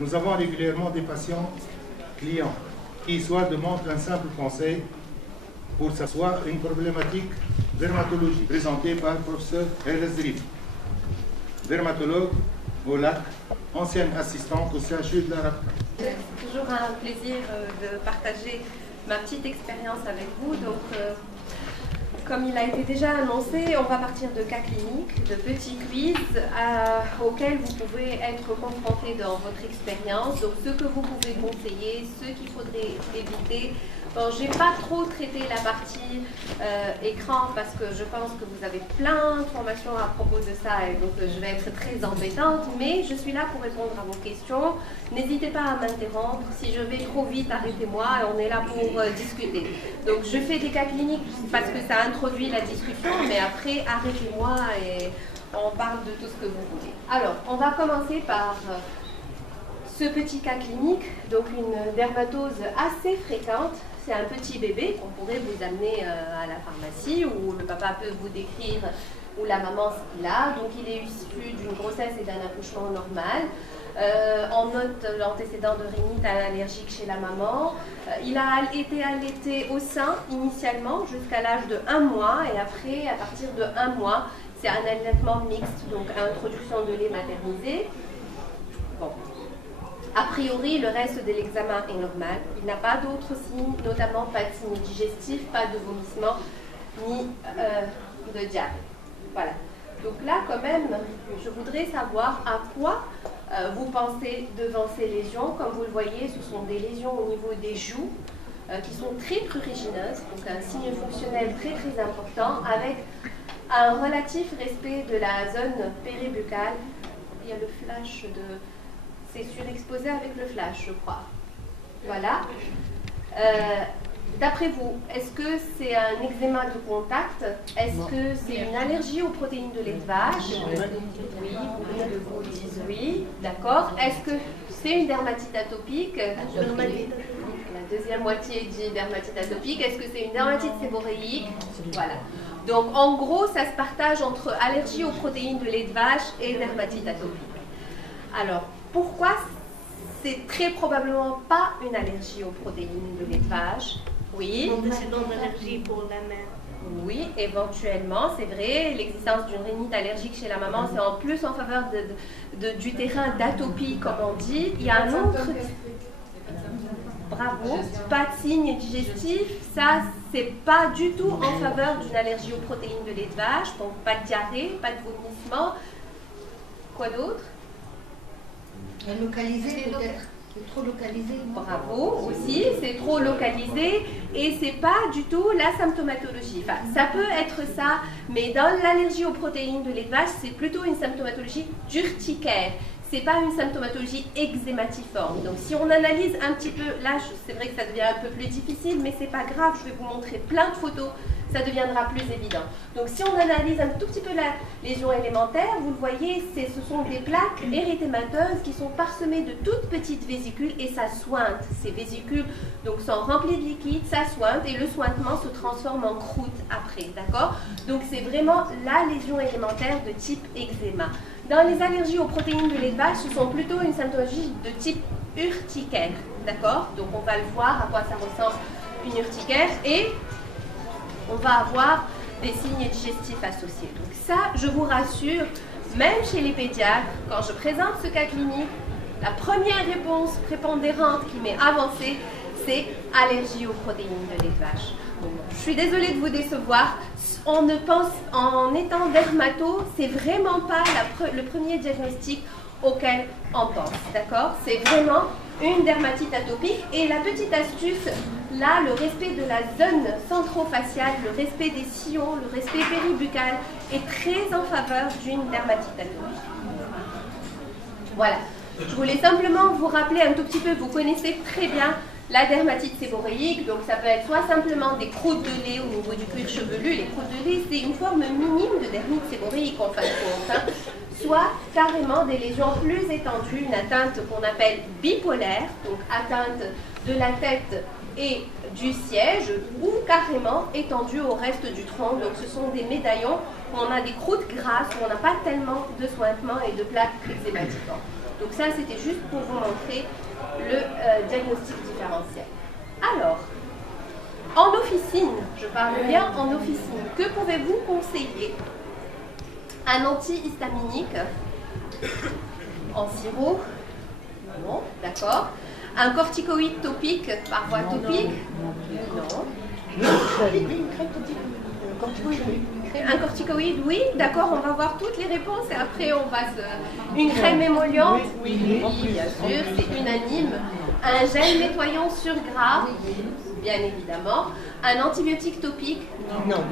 Nous avons régulièrement des patients, clients, qui soit demandent un simple conseil pour s'asseoir une problématique dermatologique présentée par le professeur Erez Rif, dermatologue au Lac, ancienne assistante au CHU de la RAP. C'est toujours un plaisir de partager ma petite expérience avec vous. Donc, comme il a été déjà annoncé, on va partir de cas cliniques, de petits quiz auxquels vous pouvez être confrontés dans votre expérience. Donc, ce que vous pouvez conseiller, ce qu'il faudrait éviter. Bon, je n'ai pas trop traité la partie écran parce que je pense que vous avez plein d'informations à propos de ça et donc je vais être très embêtante, mais je suis là pour répondre à vos questions. N'hésitez pas à m'interrompre. Si je vais trop vite, arrêtez-moi et on est là pour discuter. Donc je fais des cas cliniques parce que ça introduit la discussion, mais après arrêtez-moi et on parle de tout ce que vous voulez. Alors, on va commencer par ce petit cas clinique, donc une dermatose assez fréquente. C'est un petit bébé qu'on pourrait vous amener à la pharmacie où le papa peut vous décrire ou la maman ce qu'il a. Donc il est issu d'une grossesse et d'un accouchement normal. On note l'antécédent de rhinite allergique chez la maman. Il a été allaité au sein initialement jusqu'à l'âge de 1 mois et après à partir de 1 mois c'est un allaitement mixte, donc introduction de lait maternisé. Bon. A priori, le reste de l'examen est normal. Il n'a pas d'autres signes, notamment pas de signes digestifs, pas de vomissement, ni de diarrhée. Voilà. Donc là, quand même, je voudrais savoir à quoi vous pensez devant ces lésions. Comme vous le voyez, ce sont des lésions au niveau des joues qui sont très prurigineuses, donc un signe fonctionnel très très important, avec un relatif respect de la zone péribuccale. Il y a le flash de... C'est surexposé avec le flash, je crois. Voilà. D'après vous, est-ce que c'est un eczéma de contact? Est-ce que c'est une allergie aux protéines de lait de vache? Oui, beaucoup de vous disent oui. D'accord. Est-ce que c'est une dermatite atopique? La deuxième moitié dit dermatite atopique. Est-ce que c'est une dermatite séboréique? Voilà. Donc, en gros, ça se partage entre allergie aux protéines de lait de vache et dermatite atopique. Alors, pourquoi c'est très probablement pas une allergie aux protéines de lait de vache? Oui. Antécédent d'allergie pour la mère. Oui, éventuellement, c'est vrai. L'existence d'une rhinite allergique chez la maman, c'est en plus en faveur du terrain d'atopie, comme on dit. Il y a un autre... Bravo. Pas de signe digestif. Ça, c'est pas du tout en faveur d'une allergie aux protéines de lait de vache. Donc, pas de diarrhée, pas de vomissement. Quoi d'autre? Localisé peut-être. C'est trop localisé. Bravo aussi, c'est trop localisé et c'est pas du tout la symptomatologie. Enfin, ça peut être ça, mais dans l'allergie aux protéines de lait de vache, c'est plutôt une symptomatologie d'urticaire. C'est pas une symptomatologie eczématiforme. Donc si on analyse un petit peu, là c'est vrai que ça devient un peu plus difficile, mais c'est pas grave, je vais vous montrer plein de photos, ça deviendra plus évident. Donc si on analyse un tout petit peu la lésion élémentaire, vous le voyez, ce sont des plaques érythémateuses qui sont parsemées de toutes petites vésicules et ça sointe. Ces vésicules donc sont remplies de liquide, ça sointe et le sointement se transforme en croûte après, d'accord? Donc c'est vraiment la lésion élémentaire de type eczéma. Dans les allergies aux protéines de lait de vache, ce sont plutôt une symptomatologie de type urticaire, d'accord? Donc on va le voir à quoi ça ressemble une urticaire et on va avoir des signes digestifs associés. Donc ça, je vous rassure, même chez les pédiatres, quand je présente ce cas clinique, la première réponse prépondérante qui m'est avancée, c'est allergie aux protéines de lait de vache. Donc, je suis désolée de vous décevoir. On ne pense, en étant dermato, c'est vraiment pas le premier diagnostic auquel on pense, d'accord? C'est vraiment une dermatite atopique. Et la petite astuce, là, le respect de la zone centrofaciale, le respect des sillons, le respect péribuccal est très en faveur d'une dermatite atopique. Voilà. Je voulais simplement vous rappeler un tout petit peu, vous connaissez très bien la dermatite séboréique, donc ça peut être soit simplement des croûtes de lait au niveau du cuir chevelu. Les croûtes de lait, c'est une forme minime de dermite séboréique en fin de compte, hein. Soit carrément des lésions plus étendues, une atteinte qu'on appelle bipolaire, donc atteinte de la tête et du siège, ou carrément étendue au reste du tronc. Donc ce sont des médaillons où on a des croûtes grasses, où on n'a pas tellement de sointement et de plaques eczématiques. Donc ça, c'était juste pour vous montrer le diagnostic différentiel. Alors, en officine, je parle bien en officine, que pouvez-vous conseiller? Un antihistaminique en sirop? Non, d'accord. Un corticoïde topique par voie topique? Non. Un corticoïde, oui, d'accord, on va voir toutes les réponses et après on va se... Une crème émolliente? Oui, bien sûr, c'est unanime. Un gel nettoyant sur gras? Bien évidemment. Un antibiotique topique? Non.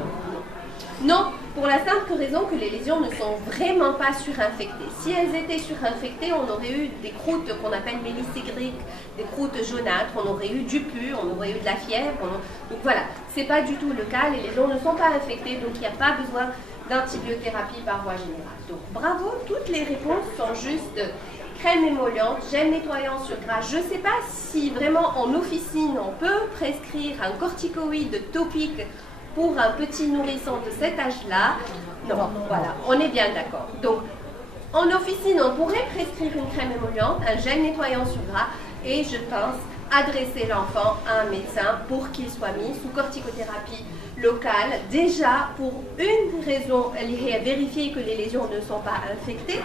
Non, pour la simple raison que les lésions ne sont vraiment pas surinfectées. Si elles étaient surinfectées, on aurait eu des croûtes qu'on appelle mélisségriques, des croûtes jaunâtres, on aurait eu du pus, on aurait eu de la fièvre. Donc voilà, c'est pas du tout le cas, les lésions ne sont pas infectées, donc il n'y a pas besoin d'antibiothérapie par voie générale. Donc bravo, toutes les réponses sont juste crème émolliente, gel nettoyant sur gras. Je ne sais pas si vraiment en officine on peut prescrire un corticoïde topique pour un petit nourrisson de cet âge-là. Non, voilà, on est bien d'accord. Donc, en officine, on pourrait prescrire une crème émolliente, un gel nettoyant sur gras, et je pense adresser l'enfant à un médecin pour qu'il soit mis sous corticothérapie locale. Déjà, pour une raison, vérifier que les lésions ne sont pas infectées,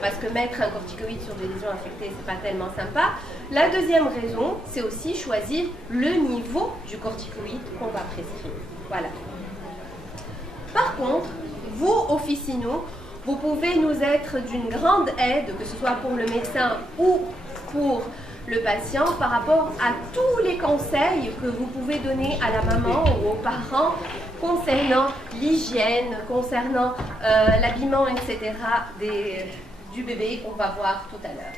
parce que mettre un corticoïde sur des lésions infectées, c'est pas tellement sympa. La deuxième raison, c'est aussi choisir le niveau du corticoïde qu'on va prescrire. Voilà. Par contre, vous, officinaux, vous pouvez nous être d'une grande aide, que ce soit pour le médecin ou pour le patient, par rapport à tous les conseils que vous pouvez donner à la maman ou aux parents concernant l'hygiène, concernant l'habillement, etc. du bébé qu'on va voir tout à l'heure.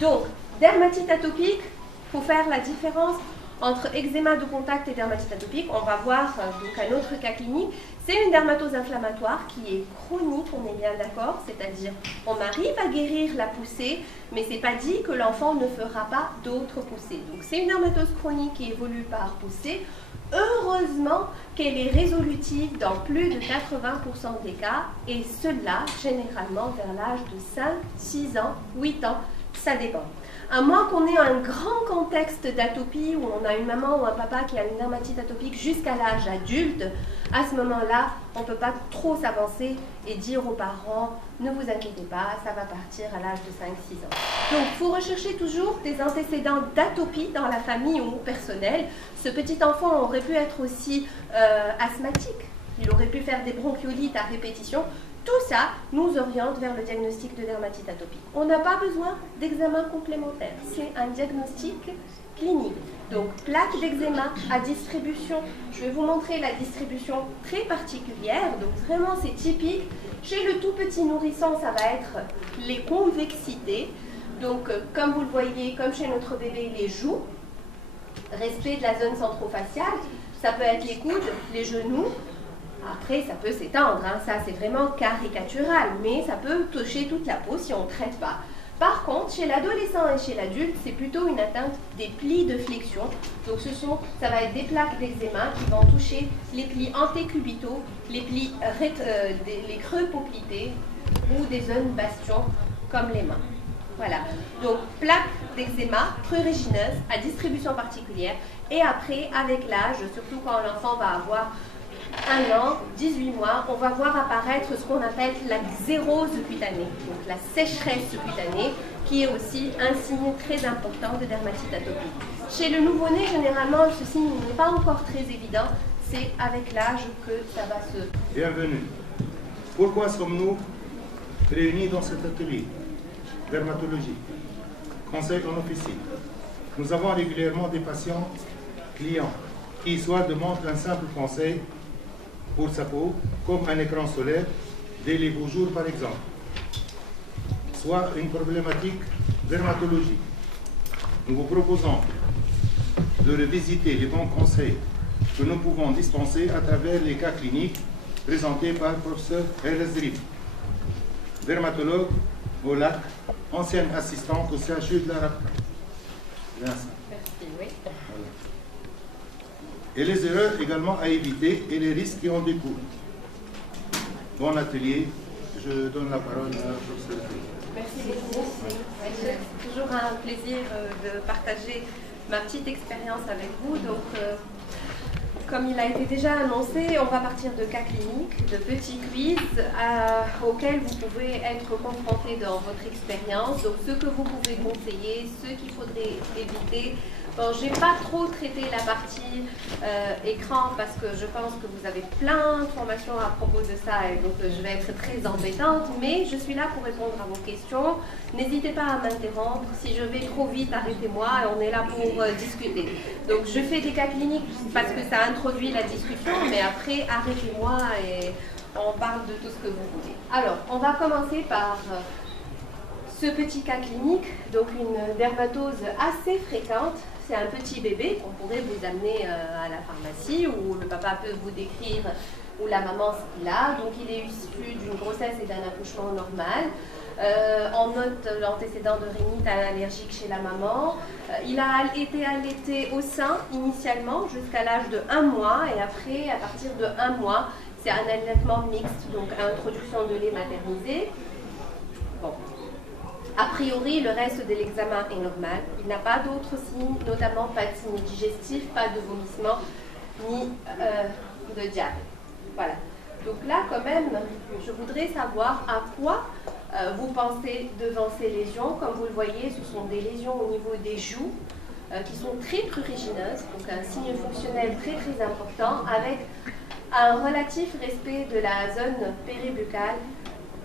Donc, dermatite atopique, il faut faire la différence entre eczéma de contact et dermatite atopique. On va voir donc un autre cas clinique. C'est une dermatose inflammatoire qui est chronique, on est bien d'accord, c'est-à-dire on arrive à guérir la poussée, mais c'est pas dit que l'enfant ne fera pas d'autres poussées. Donc c'est une dermatose chronique qui évolue par poussée. Heureusement qu'elle est résolutive dans plus de 80% des cas, et cela généralement vers l'âge de 5, 6 ans, 8 ans, ça dépend. À moins qu'on ait un grand contexte d'atopie où on a une maman ou un papa qui a une dermatite atopique jusqu'à l'âge adulte, à ce moment-là, on ne peut pas trop s'avancer et dire aux parents « ne vous inquiétez pas, ça va partir à l'âge de 5-6 ans ». Donc, il faut rechercher toujours des antécédents d'atopie dans la famille ou personnel. Ce petit enfant aurait pu être aussi asthmatique, il aurait pu faire des bronchiolites à répétition. Tout ça nous oriente vers le diagnostic de dermatite atopique. On n'a pas besoin d'examen complémentaire, c'est un diagnostic clinique. Donc, plaque d'eczéma à distribution. Je vais vous montrer la distribution très particulière. Donc, vraiment, c'est typique. Chez le tout petit nourrisson, ça va être les convexités. Donc, comme vous le voyez, comme chez notre bébé, les joues. Respect de la zone centrofaciale. Ça peut être les coudes, les genoux. Après, ça peut s'étendre, hein. Ça c'est vraiment caricatural, mais ça peut toucher toute la peau si on ne traite pas. Par contre, chez l'adolescent et chez l'adulte, c'est plutôt une atteinte des plis de flexion. Donc ça va être des plaques d'eczéma qui vont toucher les plis antécubitaux, les plis, les creux poplités ou des zones bastions comme les mains. Voilà, donc plaques d'eczéma prurigineuses à distribution particulière, et après, avec l'âge, surtout quand l'enfant va avoir 1 an, 18 mois, on va voir apparaître ce qu'on appelle la xérose cutanée, donc la sécheresse cutanée, qui est aussi un signe très important de dermatite atopique. Chez le nouveau-né, généralement, ce signe n'est pas encore très évident, c'est avec l'âge que ça va se... Bienvenue. Pourquoi sommes-nous réunis dans cet atelier dermatologique? Conseil en officine. Nous avons régulièrement des patients, clients, qui soit demandent un simple conseil pour sa peau, comme un écran solaire, dès les beaux jours par exemple, soit une problématique dermatologique. Nous vous proposons de revisiter les bons conseils que nous pouvons dispenser à travers les cas cliniques présentés par le professeur Elezrif, dermatologue au Lac, ancienne assistante au CHU de la RAPTA. Merci, oui. Et les erreurs également à éviter et les risques qui en découlent. Bon atelier, je donne la parole à la professeure. Merci beaucoup. C'est toujours un plaisir de partager ma petite expérience avec vous. Donc, comme il a été déjà annoncé, on va partir de cas cliniques, de petits quiz auxquels vous pouvez être confrontés dans votre expérience. Donc, ce que vous pouvez conseiller, ce qu'il faudrait éviter. Bon, je n'ai pas trop traité la partie écran parce que je pense que vous avez plein d'informations à propos de ça et donc je vais être très embêtante, mais je suis là pour répondre à vos questions. N'hésitez pas à m'interrompre. Si je vais trop vite, arrêtez-moi et on est là pour discuter. Donc, je fais des cas cliniques parce que ça introduit la discussion, mais après, arrêtez-moi et on parle de tout ce que vous voulez. Alors, on va commencer par ce petit cas clinique, donc une dermatose assez fréquente. C'est un petit bébé qu'on pourrait vous amener à la pharmacie où le papa peut vous décrire ou la maman ce qu'il a. Donc il est issu d'une grossesse et d'un accouchement normal. On note l'antécédent de rhinite allergique chez la maman. Il a été allaité au sein initialement jusqu'à l'âge de 1 mois et après, à partir de 1 mois, c'est un allaitement mixte, donc introduction de lait maternisé. Bon. A priori, le reste de l'examen est normal. Il n'a pas d'autres signes, notamment pas de signes digestifs, pas de vomissement, ni de diarrhée. Voilà. Donc là, quand même, je voudrais savoir à quoi vous pensez devant ces lésions. Comme vous le voyez, ce sont des lésions au niveau des joues qui sont très prurigineuses, donc un signe fonctionnel très très important, avec un relatif respect de la zone péribuccale.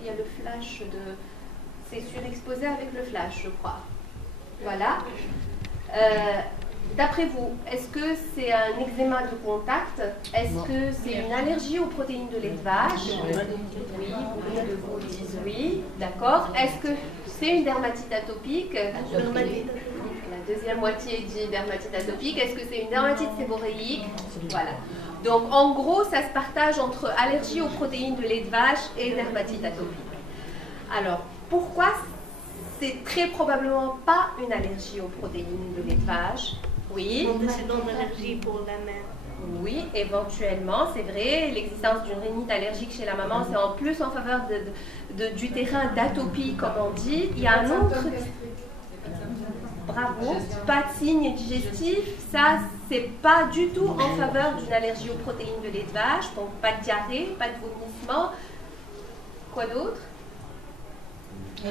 Il y a le flash de... C'est surexposé avec le flash, je crois. Voilà. D'après vous, est-ce que c'est un eczéma de contact? Est-ce que c'est une allergie aux protéines de lait de vache? Oui, beaucoup de vous disent oui. D'accord. Est-ce que c'est une dermatite atopique? La deuxième moitié dit dermatite atopique. Est-ce que c'est une dermatite séboréique? Voilà. Donc, en gros, ça se partage entre allergie aux protéines de lait de vache et dermatite atopique. Alors, pourquoi c'est très probablement pas une allergie aux protéines de lait de vache? Oui. Antécédent d'allergie pour la mère. Oui, éventuellement, c'est vrai. L'existence d'une rhinite allergique chez la maman, c'est en plus en faveur du terrain d'atopie, comme on dit. Il y a un autre... Bravo. Pas de signe digestif. Ça, c'est pas du tout en faveur d'une allergie aux protéines de lait de vache. Donc, pas de diarrhée, pas de vomissement. Quoi d'autre?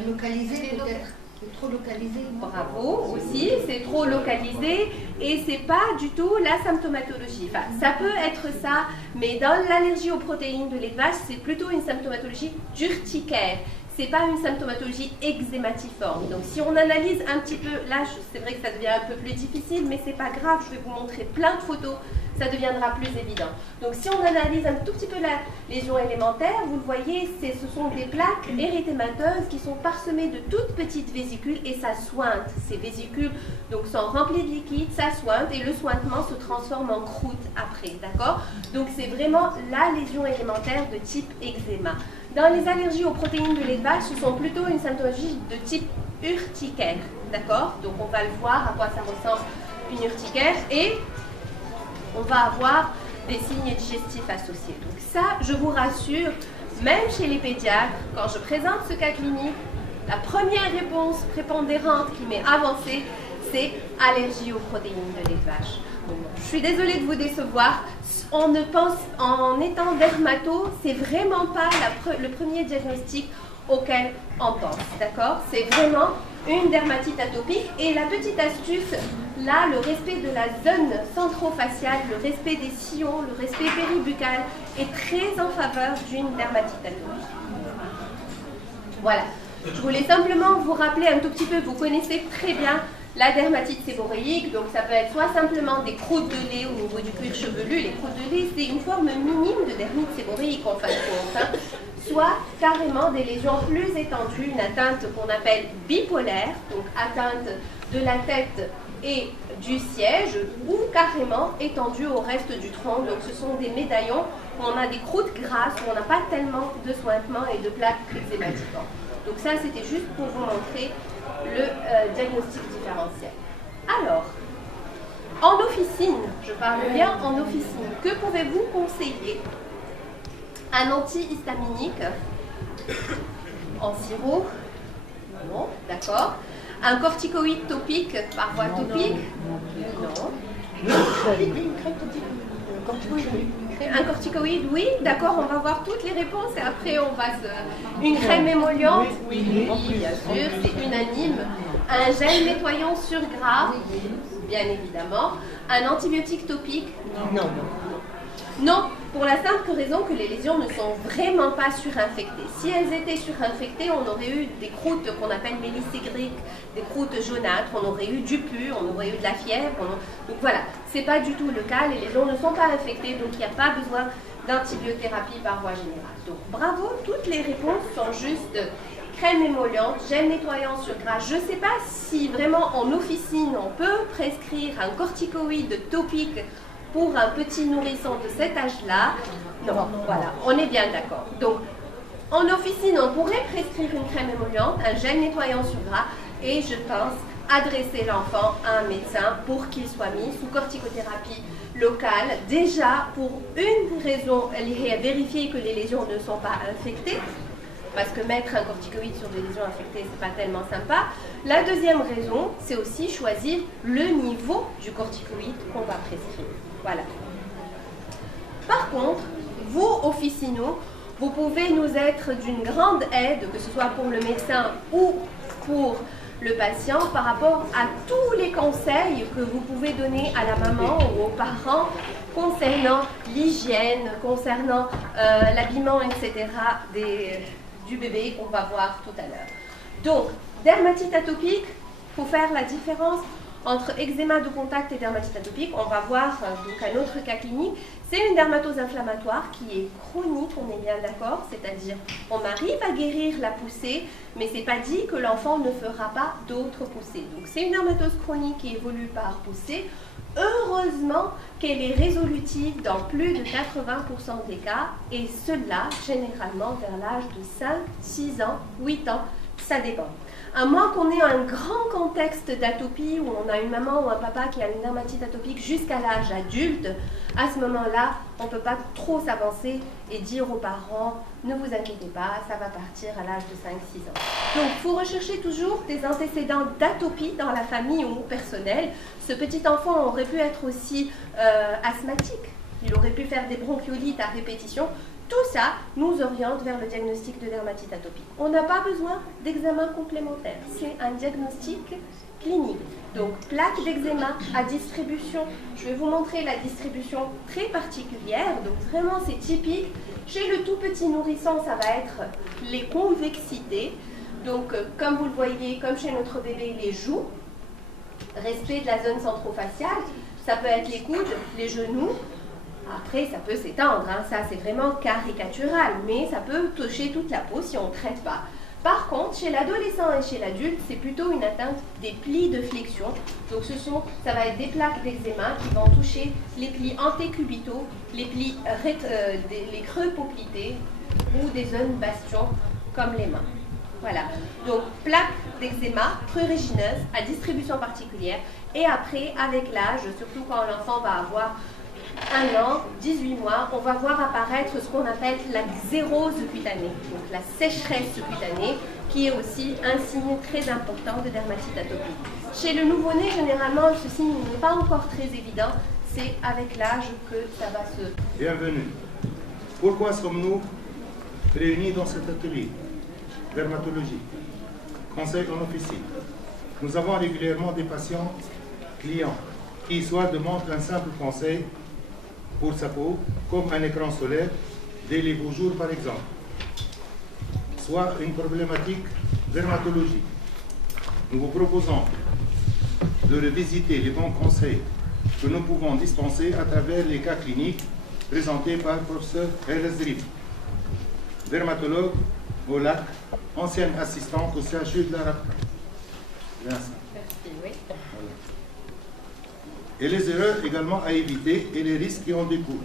Localisé peut-être. C'est trop localisé. Bravo aussi, c'est trop localisé et c'est pas du tout la symptomatologie. Enfin, ça peut être ça, mais dans l'allergie aux protéines de lait de vache, c'est plutôt une symptomatologie d'urticaire. C'est pas une symptomatologie eczématiforme. Donc si on analyse un petit peu, là c'est vrai que ça devient un peu plus difficile, mais c'est pas grave, je vais vous montrer plein de photos, ça deviendra plus évident. Donc si on analyse un tout petit peu la lésion élémentaire, vous le voyez, ce sont des plaques érythémateuses qui sont parsemées de toutes petites vésicules et ça sointe. Ces vésicules donc sont remplies de liquide, ça sointe et le sointement se transforme en croûte après, d'accord? Donc c'est vraiment la lésion élémentaire de type eczéma. Dans les allergies aux protéines de lait de vache, ce sont plutôt une symptomatologie de type urticaire, d'accord? Donc on va le voir à quoi ça ressemble une urticaire et on va avoir des signes digestifs associés. Donc ça, je vous rassure, même chez les pédiatres, quand je présente ce cas clinique, la première réponse prépondérante qui m'est avancée, c'est allergie aux protéines de lait de vache. Donc, je suis désolée de vous décevoir. On ne pense, en étant dermato, c'est vraiment pas le premier diagnostic auquel on pense, d'accord? C'est vraiment une dermatite atopique. Et la petite astuce, là, le respect de la zone centrofaciale, le respect des sillons, le respect péribuccal est très en faveur d'une dermatite atopique. Voilà. Je voulais simplement vous rappeler un tout petit peu, vous connaissez très bien la dermatite séboréique, donc ça peut être soit simplement des croûtes de lait au niveau du cuir chevelu, les croûtes de lait c'est une forme minime de dermite séboréique en fin de compte, hein. Soit carrément des lésions plus étendues, une atteinte qu'on appelle bipolaire, donc atteinte de la tête et du siège, ou carrément étendue au reste du tronc, donc ce sont des médaillons où on a des croûtes grasses, où on n'a pas tellement de sointement et de plaques eczématiques. Donc ça c'était juste pour vous montrer le diagnostic différentiel. Alors, en officine, je parle bien en officine, que pouvez-vous conseiller? Un antihistaminique en sirop, Non, d'accord. Un corticoïde topique par voie topique? Non. Un corticoïde, oui, d'accord, on va voir toutes les réponses et après on va se... Une crème émolliente? Oui, bien sûr, c'est unanime. Un gel nettoyant sur gras? Bien évidemment. Un antibiotique topique? Non. Non, pour la simple raison que les lésions ne sont vraiment pas surinfectées. Si elles étaient surinfectées, on aurait eu des croûtes qu'on appelle mélisségriques, des croûtes jaunâtres, on aurait eu du pus, on aurait eu de la fièvre. Donc voilà, c'est pas du tout le cas, les lésions ne sont pas infectées, donc il n'y a pas besoin d'antibiothérapie par voie générale. Donc bravo, toutes les réponses sont juste crème émolliente, gel nettoyant sur gras. Je ne sais pas si vraiment en officine on peut prescrire un corticoïde topique pour un petit nourrisson de cet âge-là. Non, voilà, on est bien d'accord. Donc, en officine, on pourrait prescrire une crème émolliente, un gel nettoyant sur gras, et je pense adresser l'enfant à un médecin pour qu'il soit mis sous corticothérapie locale. Déjà, pour une raison, elle est vérifier que les lésions ne sont pas infectées, parce que mettre un corticoïde sur des lésions infectées, c'est pas tellement sympa. La deuxième raison, c'est aussi choisir le niveau du corticoïde qu'on va prescrire. Voilà. Par contre, vous, officinaux, vous pouvez nous être d'une grande aide, que ce soit pour le médecin ou pour le patient, par rapport à tous les conseils que vous pouvez donner à la maman ou aux parents concernant l'hygiène, concernant l'habillement, etc. du bébé, qu'on va voir tout à l'heure. Donc, dermatite atopique, il faut faire la différence entre eczéma de contact et dermatite atopique. On va voir donc un autre cas clinique. C'est une dermatose inflammatoire qui est chronique, on est bien d'accord, c'est-à-dire on arrive à guérir la poussée, mais c'est pas dit que l'enfant ne fera pas d'autres poussées. Donc c'est une dermatose chronique qui évolue par poussée. Heureusement qu'elle est résolutive dans plus de 80% des cas, et cela généralement vers l'âge de 5, 6 ans, 8 ans, ça dépend. À moins qu'on ait un grand contexte d'atopie où on a une maman ou un papa qui a une dermatite atopique jusqu'à l'âge adulte, à ce moment-là, on ne peut pas trop s'avancer et dire aux parents « ne vous inquiétez pas, ça va partir à l'âge de 5-6 ans ». Donc, il faut rechercher toujours des antécédents d'atopie dans la famille ou personnel. Ce petit enfant aurait pu être aussi asthmatique, il aurait pu faire des bronchiolites à répétition. Tout ça nous oriente vers le diagnostic de dermatite atopique. On n'a pas besoin d'examen complémentaire, c'est un diagnostic clinique. Donc, plaque d'eczéma à distribution. Je vais vous montrer la distribution très particulière. Donc, vraiment, c'est typique. Chez le tout petit nourrisson, ça va être les convexités. Donc, comme vous le voyez, comme chez notre bébé, les joues. Respect de la zone centrofaciale. Ça peut être les coudes, les genoux. Après, ça peut s'étendre, hein. Ça c'est vraiment caricatural, mais ça peut toucher toute la peau si on ne traite pas. Par contre, chez l'adolescent et chez l'adulte, c'est plutôt une atteinte des plis de flexion. Donc ça va être des plaques d'eczéma qui vont toucher les plis antécubitaux, les plis, les creux poplités ou des zones bastions comme les mains. Voilà, donc plaques d'eczéma prurigineuses à distribution particulière, et après, avec l'âge, surtout quand l'enfant va avoir 1 an, 18 mois, on va voir apparaître ce qu'on appelle la xérose cutanée, donc la sécheresse cutanée, qui est aussi un signe très important de dermatite atopique. Chez le nouveau-né, généralement, ce signe n'est pas encore très évident, c'est avec l'âge que ça va se... Bienvenue. Pourquoi sommes-nous réunis dans cet atelier dermatologique? Conseil en officine. Nous avons régulièrement des patients, clients, qui soit demandent un simple conseil pour sa peau, comme un écran solaire, dès les beaux jours par exemple, soit une problématique dermatologique. Nous vous proposons de revisiter les bons conseils que nous pouvons dispenser à travers les cas cliniques présentés par le professeur Elezrif, dermatologue au Lac, ancienne assistante au CHU de la RAPCA. Merci, oui. Et les erreurs également à éviter et les risques qui en découlent.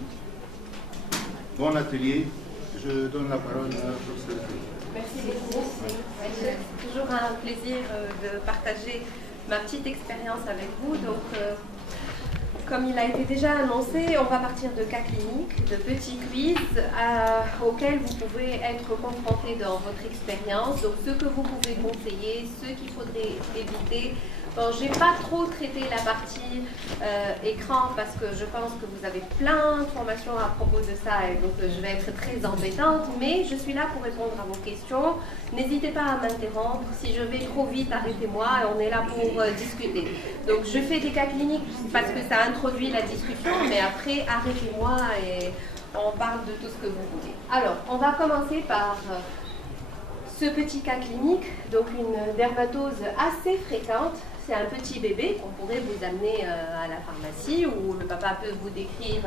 Bon atelier, je donne la parole à professeur. Merci beaucoup. C'est toujours un plaisir de partager ma petite expérience avec vous. Donc, Comme il a été déjà annoncé, on va partir de cas cliniques, de petits quiz auxquels vous pouvez être confrontés dans votre expérience. Donc, ce que vous pouvez conseiller, ce qu'il faudrait éviter. Bon, je n'ai pas trop traité la partie écran parce que je pense que vous avez plein d'informations à propos de ça et donc je vais être très embêtante, mais je suis là pour répondre à vos questions. N'hésitez pas à m'interrompre. Si je vais trop vite, arrêtez-moi et on est là pour discuter. Donc, je fais des cas cliniques parce que ça introduit la discussion, mais après, arrêtez-moi et on parle de tout ce que vous voulez. Alors, on va commencer par ce petit cas clinique, donc une dermatose assez fréquente. C'est un petit bébé qu'on pourrait vous amener à la pharmacie où le papa peut vous décrire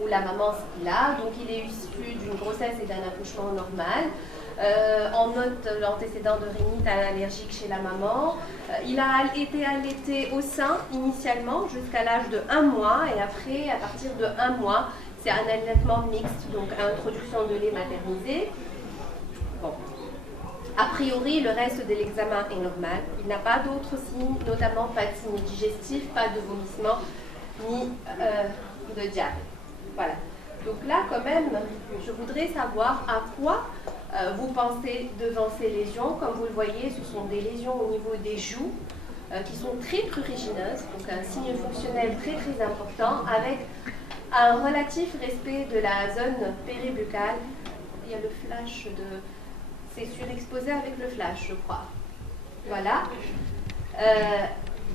ou la maman ce qu'il a. Donc il est issu d'une grossesse et d'un accouchement normal. On note l'antécédent de rhinite allergique chez la maman. Il a été allaité au sein initialement jusqu'à l'âge de 1 mois et après, à partir de 1 mois, c'est un allaitement mixte, donc introduction de lait maternisé. Bon. A priori, le reste de l'examen est normal. Il n'a pas d'autres signes, notamment pas de signes digestifs, pas de vomissement, ni de diarrhée. Voilà. Donc là, quand même, je voudrais savoir à quoi vous pensez devant ces lésions. Comme vous le voyez, ce sont des lésions au niveau des joues qui sont très prurigineuses, donc un signe fonctionnel très très important, avec un relatif respect de la zone péribuccale. Il y a le flash de... C'est surexposé avec le flash, je crois. Voilà.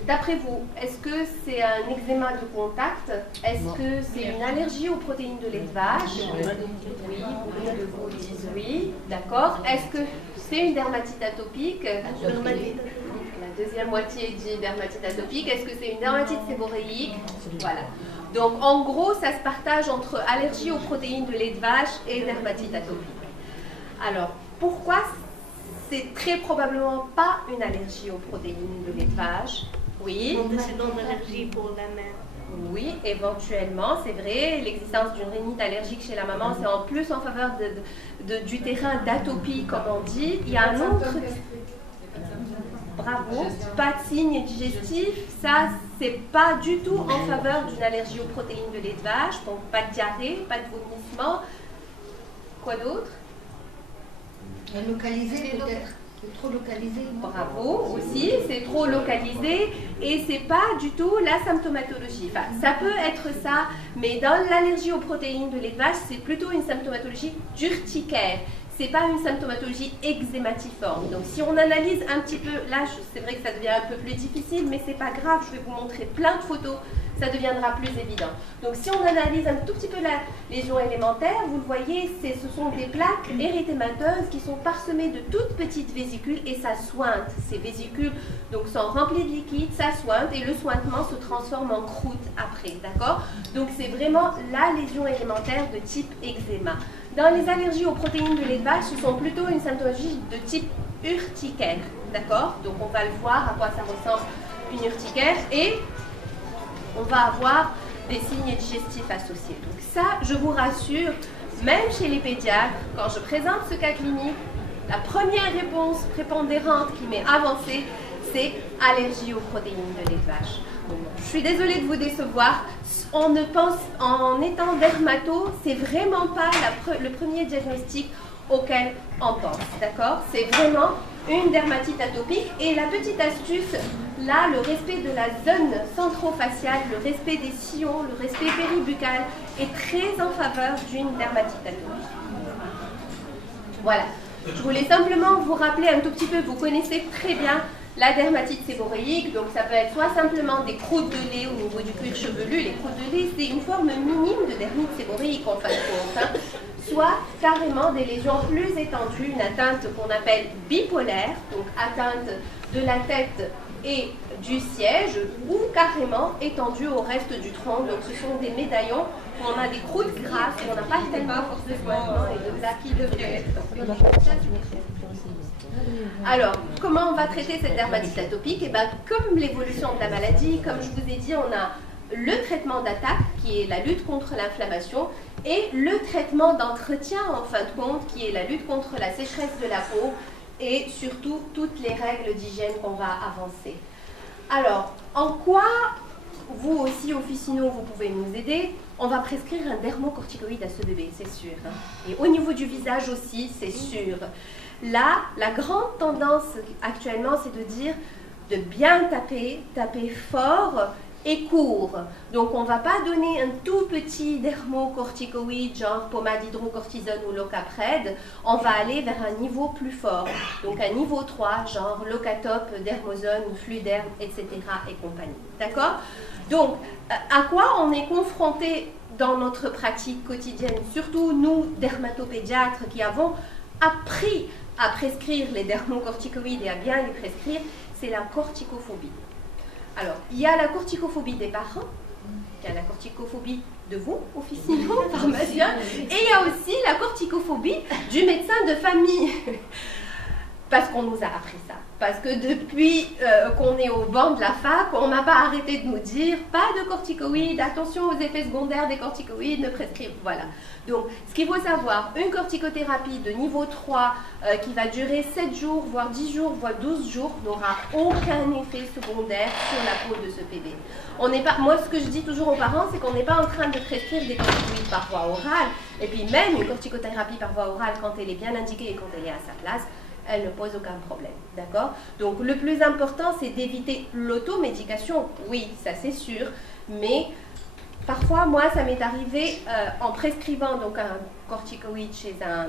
D'après vous, est-ce que c'est un eczéma de contact? Est-ce que c'est une allergie aux protéines de lait de vache? Oui, beaucoup de vous disent oui. D'accord. Est-ce que c'est une dermatite atopique? La deuxième moitié dit dermatite atopique. Est-ce que c'est une dermatite séboréique? Voilà. Donc, en gros, ça se partage entre allergie aux protéines de lait de vache et dermatite atopique. Alors, pourquoi c'est très probablement pas une allergie aux protéines de lait de vache? Oui. Antécédent d'allergie pour la mère. Oui, éventuellement, c'est vrai. L'existence d'une rhinite allergique chez la maman, c'est en plus en faveur du terrain d'atopie, comme on dit. Il y a un autre... Bravo. Pas de signe digestif. Ça, c'est pas du tout en faveur d'une allergie aux protéines de lait de vache. Donc, pas de diarrhée, pas de vomissement. Quoi d'autre? Localisé peut-être. C'est trop localisé. Bravo aussi, c'est trop localisé et c'est pas du tout la symptomatologie. Enfin, ça peut être ça, mais dans l'allergie aux protéines de lait de vache, c'est plutôt une symptomatologie d'urticaire. C'est pas une symptomatologie eczématiforme. Donc si on analyse un petit peu, là c'est vrai que ça devient un peu plus difficile, mais c'est pas grave, je vais vous montrer plein de photos, ça deviendra plus évident. Donc si on analyse un tout petit peu la lésion élémentaire, vous le voyez, ce sont des plaques érythémateuses qui sont parsemées de toutes petites vésicules et ça sointe. Ces vésicules donc sont remplies de liquide, ça sointe et le sointement se transforme en croûte après, d'accord? Donc c'est vraiment la lésion élémentaire de type eczéma. Dans les allergies aux protéines de lait de vache, ce sont plutôt une symptomatologie de type urticaire, d'accord? Donc on va le voir à quoi ça ressemble une urticaire et on va avoir des signes digestifs associés. Donc ça, je vous rassure, même chez les pédiatres, quand je présente ce cas clinique, la première réponse prépondérante qui m'est avancée, c'est allergie aux protéines de lait de vache. Donc, je suis désolée de vous décevoir. On ne pense, en étant dermato, c'est vraiment pas le premier diagnostic auquel on pense, d'accord? C'est vraiment une dermatite atopique. Et la petite astuce, là, le respect de la zone centrofaciale, le respect des sillons, le respect péribuccal est très en faveur d'une dermatite atopique. Voilà. Je voulais simplement vous rappeler un tout petit peu, vous connaissez très bien la dermatite séboréique, donc ça peut être soit simplement des croûtes de lait au niveau du cuir chevelu. Les croûtes de lait, c'est une forme minime de dermite séboréique en fin de compte, hein. Soit carrément des lésions plus étendues, une atteinte qu'on appelle bipolaire, donc atteinte de la tête et du siège, ou carrément étendue au reste du tronc. Donc ce sont des médaillons où on a des croûtes grasses, où on n'a pas tellement de soignement et de là qui devrait être. Alors, comment on va traiter cette dermatite atopique? Et bien, comme l'évolution de la maladie, comme je vous ai dit, on a le traitement d'attaque, qui est la lutte contre l'inflammation, et le traitement d'entretien, en fin de compte, qui est la lutte contre la sécheresse de la peau, et surtout toutes les règles d'hygiène qu'on va avancer. Alors, en quoi vous aussi, officinaux, vous pouvez nous aider. On va prescrire un dermocorticoïde à ce bébé, c'est sûr. Et au niveau du visage aussi, c'est sûr. Là, la grande tendance actuellement, c'est de dire de bien taper, taper fort et court. Donc on ne va pas donner un tout petit dermocorticoïde, genre pommade hydrocortisone ou Locapred. On va aller vers un niveau plus fort. Donc un niveau 3, genre Locatop, Dermozone, Fluderm, etc. et compagnie. D'accord? Donc, à quoi on est confronté dans notre pratique quotidienne, surtout nous, dermatopédiatres, qui avons appris à prescrire les dermocorticoïdes et à bien les prescrire, c'est la corticophobie. Alors, il y a la corticophobie des parents, il y a la corticophobie de vous, officinaux, pharmaciens, et il y a aussi la corticophobie du médecin de famille. Parce qu'on nous a appris ça. Parce que depuis qu'on est au banc de la fac, on n'a pas arrêté de nous dire pas de corticoïdes, attention aux effets secondaires des corticoïdes, ne prescrivent. Voilà. Donc, ce qu'il faut savoir, une corticothérapie de niveau 3 qui va durer 7 jours, voire 10 jours, voire 12 jours, n'aura aucun effet secondaire sur la peau de ce bébé. On n'est pas, moi, ce que je dis toujours aux parents, c'est qu'on n'est pas en train de prescrire des corticoïdes par voie orale. Et puis, même une corticothérapie par voie orale, quand elle est bien indiquée et quand elle est à sa place, elle ne pose aucun problème, d'accord? Donc le plus important, c'est d'éviter l'automédication, oui, ça c'est sûr, mais parfois, moi, ça m'est arrivé en prescrivant donc un corticoïde chez un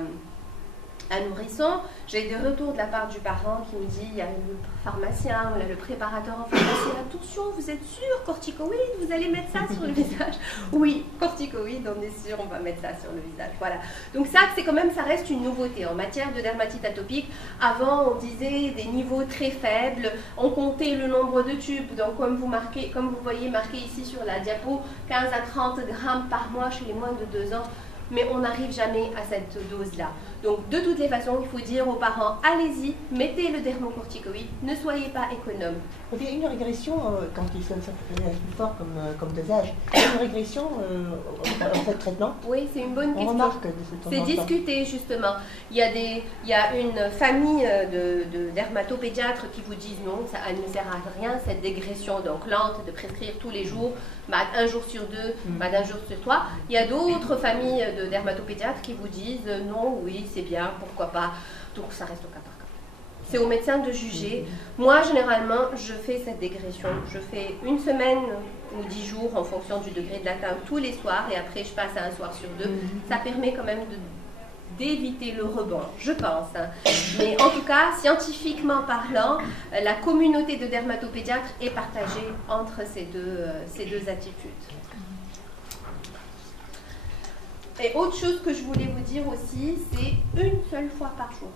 nourrisson, j'ai des retours de la part du parent qui me dit, il y a le pharmacien, ou là, le préparateur en pharmacie, attention, vous êtes sûr, corticoïde, vous allez mettre ça sur le visage? Oui, corticoïde, on est sûr, on va mettre ça sur le visage, voilà. Donc ça, c'est quand même, ça reste une nouveauté. En matière de dermatite atopique, avant, on disait des niveaux très faibles, on comptait le nombre de tubes, donc comme vous voyez marqué ici sur la diapo, 15 à 30 grammes par mois chez les moins de 2 ans, mais on n'arrive jamais à cette dose-là. Donc, de toutes les façons, il faut dire aux parents, allez-y, mettez le dermocorticoïde, ne soyez pas économe. Il y a une régression, quand il sonne ça plus fort comme dosage, il y a une régression en fait traitement. Oui, c'est une bonne question. On remarque de ce temps en temps. C'est discuté, justement. Il y a une famille de dermatopédiatres qui vous disent non, ça elle ne sert à rien, cette dégression donc lente de prescrire tous les jours, un jour sur 2, un jour sur 3. Il y a d'autres familles de dermatopédiatres qui vous disent non, oui, c'est bien, pourquoi pas. Donc ça reste au cas par cas. C'est au médecin de juger. Moi, généralement, je fais cette dégression. Je fais 1 semaine ou 10 jours en fonction du degré de l'atteinte tous les soirs et après je passe à 1 soir sur 2. Ça permet quand même d'éviter le rebond, je pense. Hein. Mais en tout cas, scientifiquement parlant, la communauté de dermatopédiatres est partagée entre ces deux attitudes. Et autre chose que je voulais vous dire aussi, c'est 1 seule fois par jour.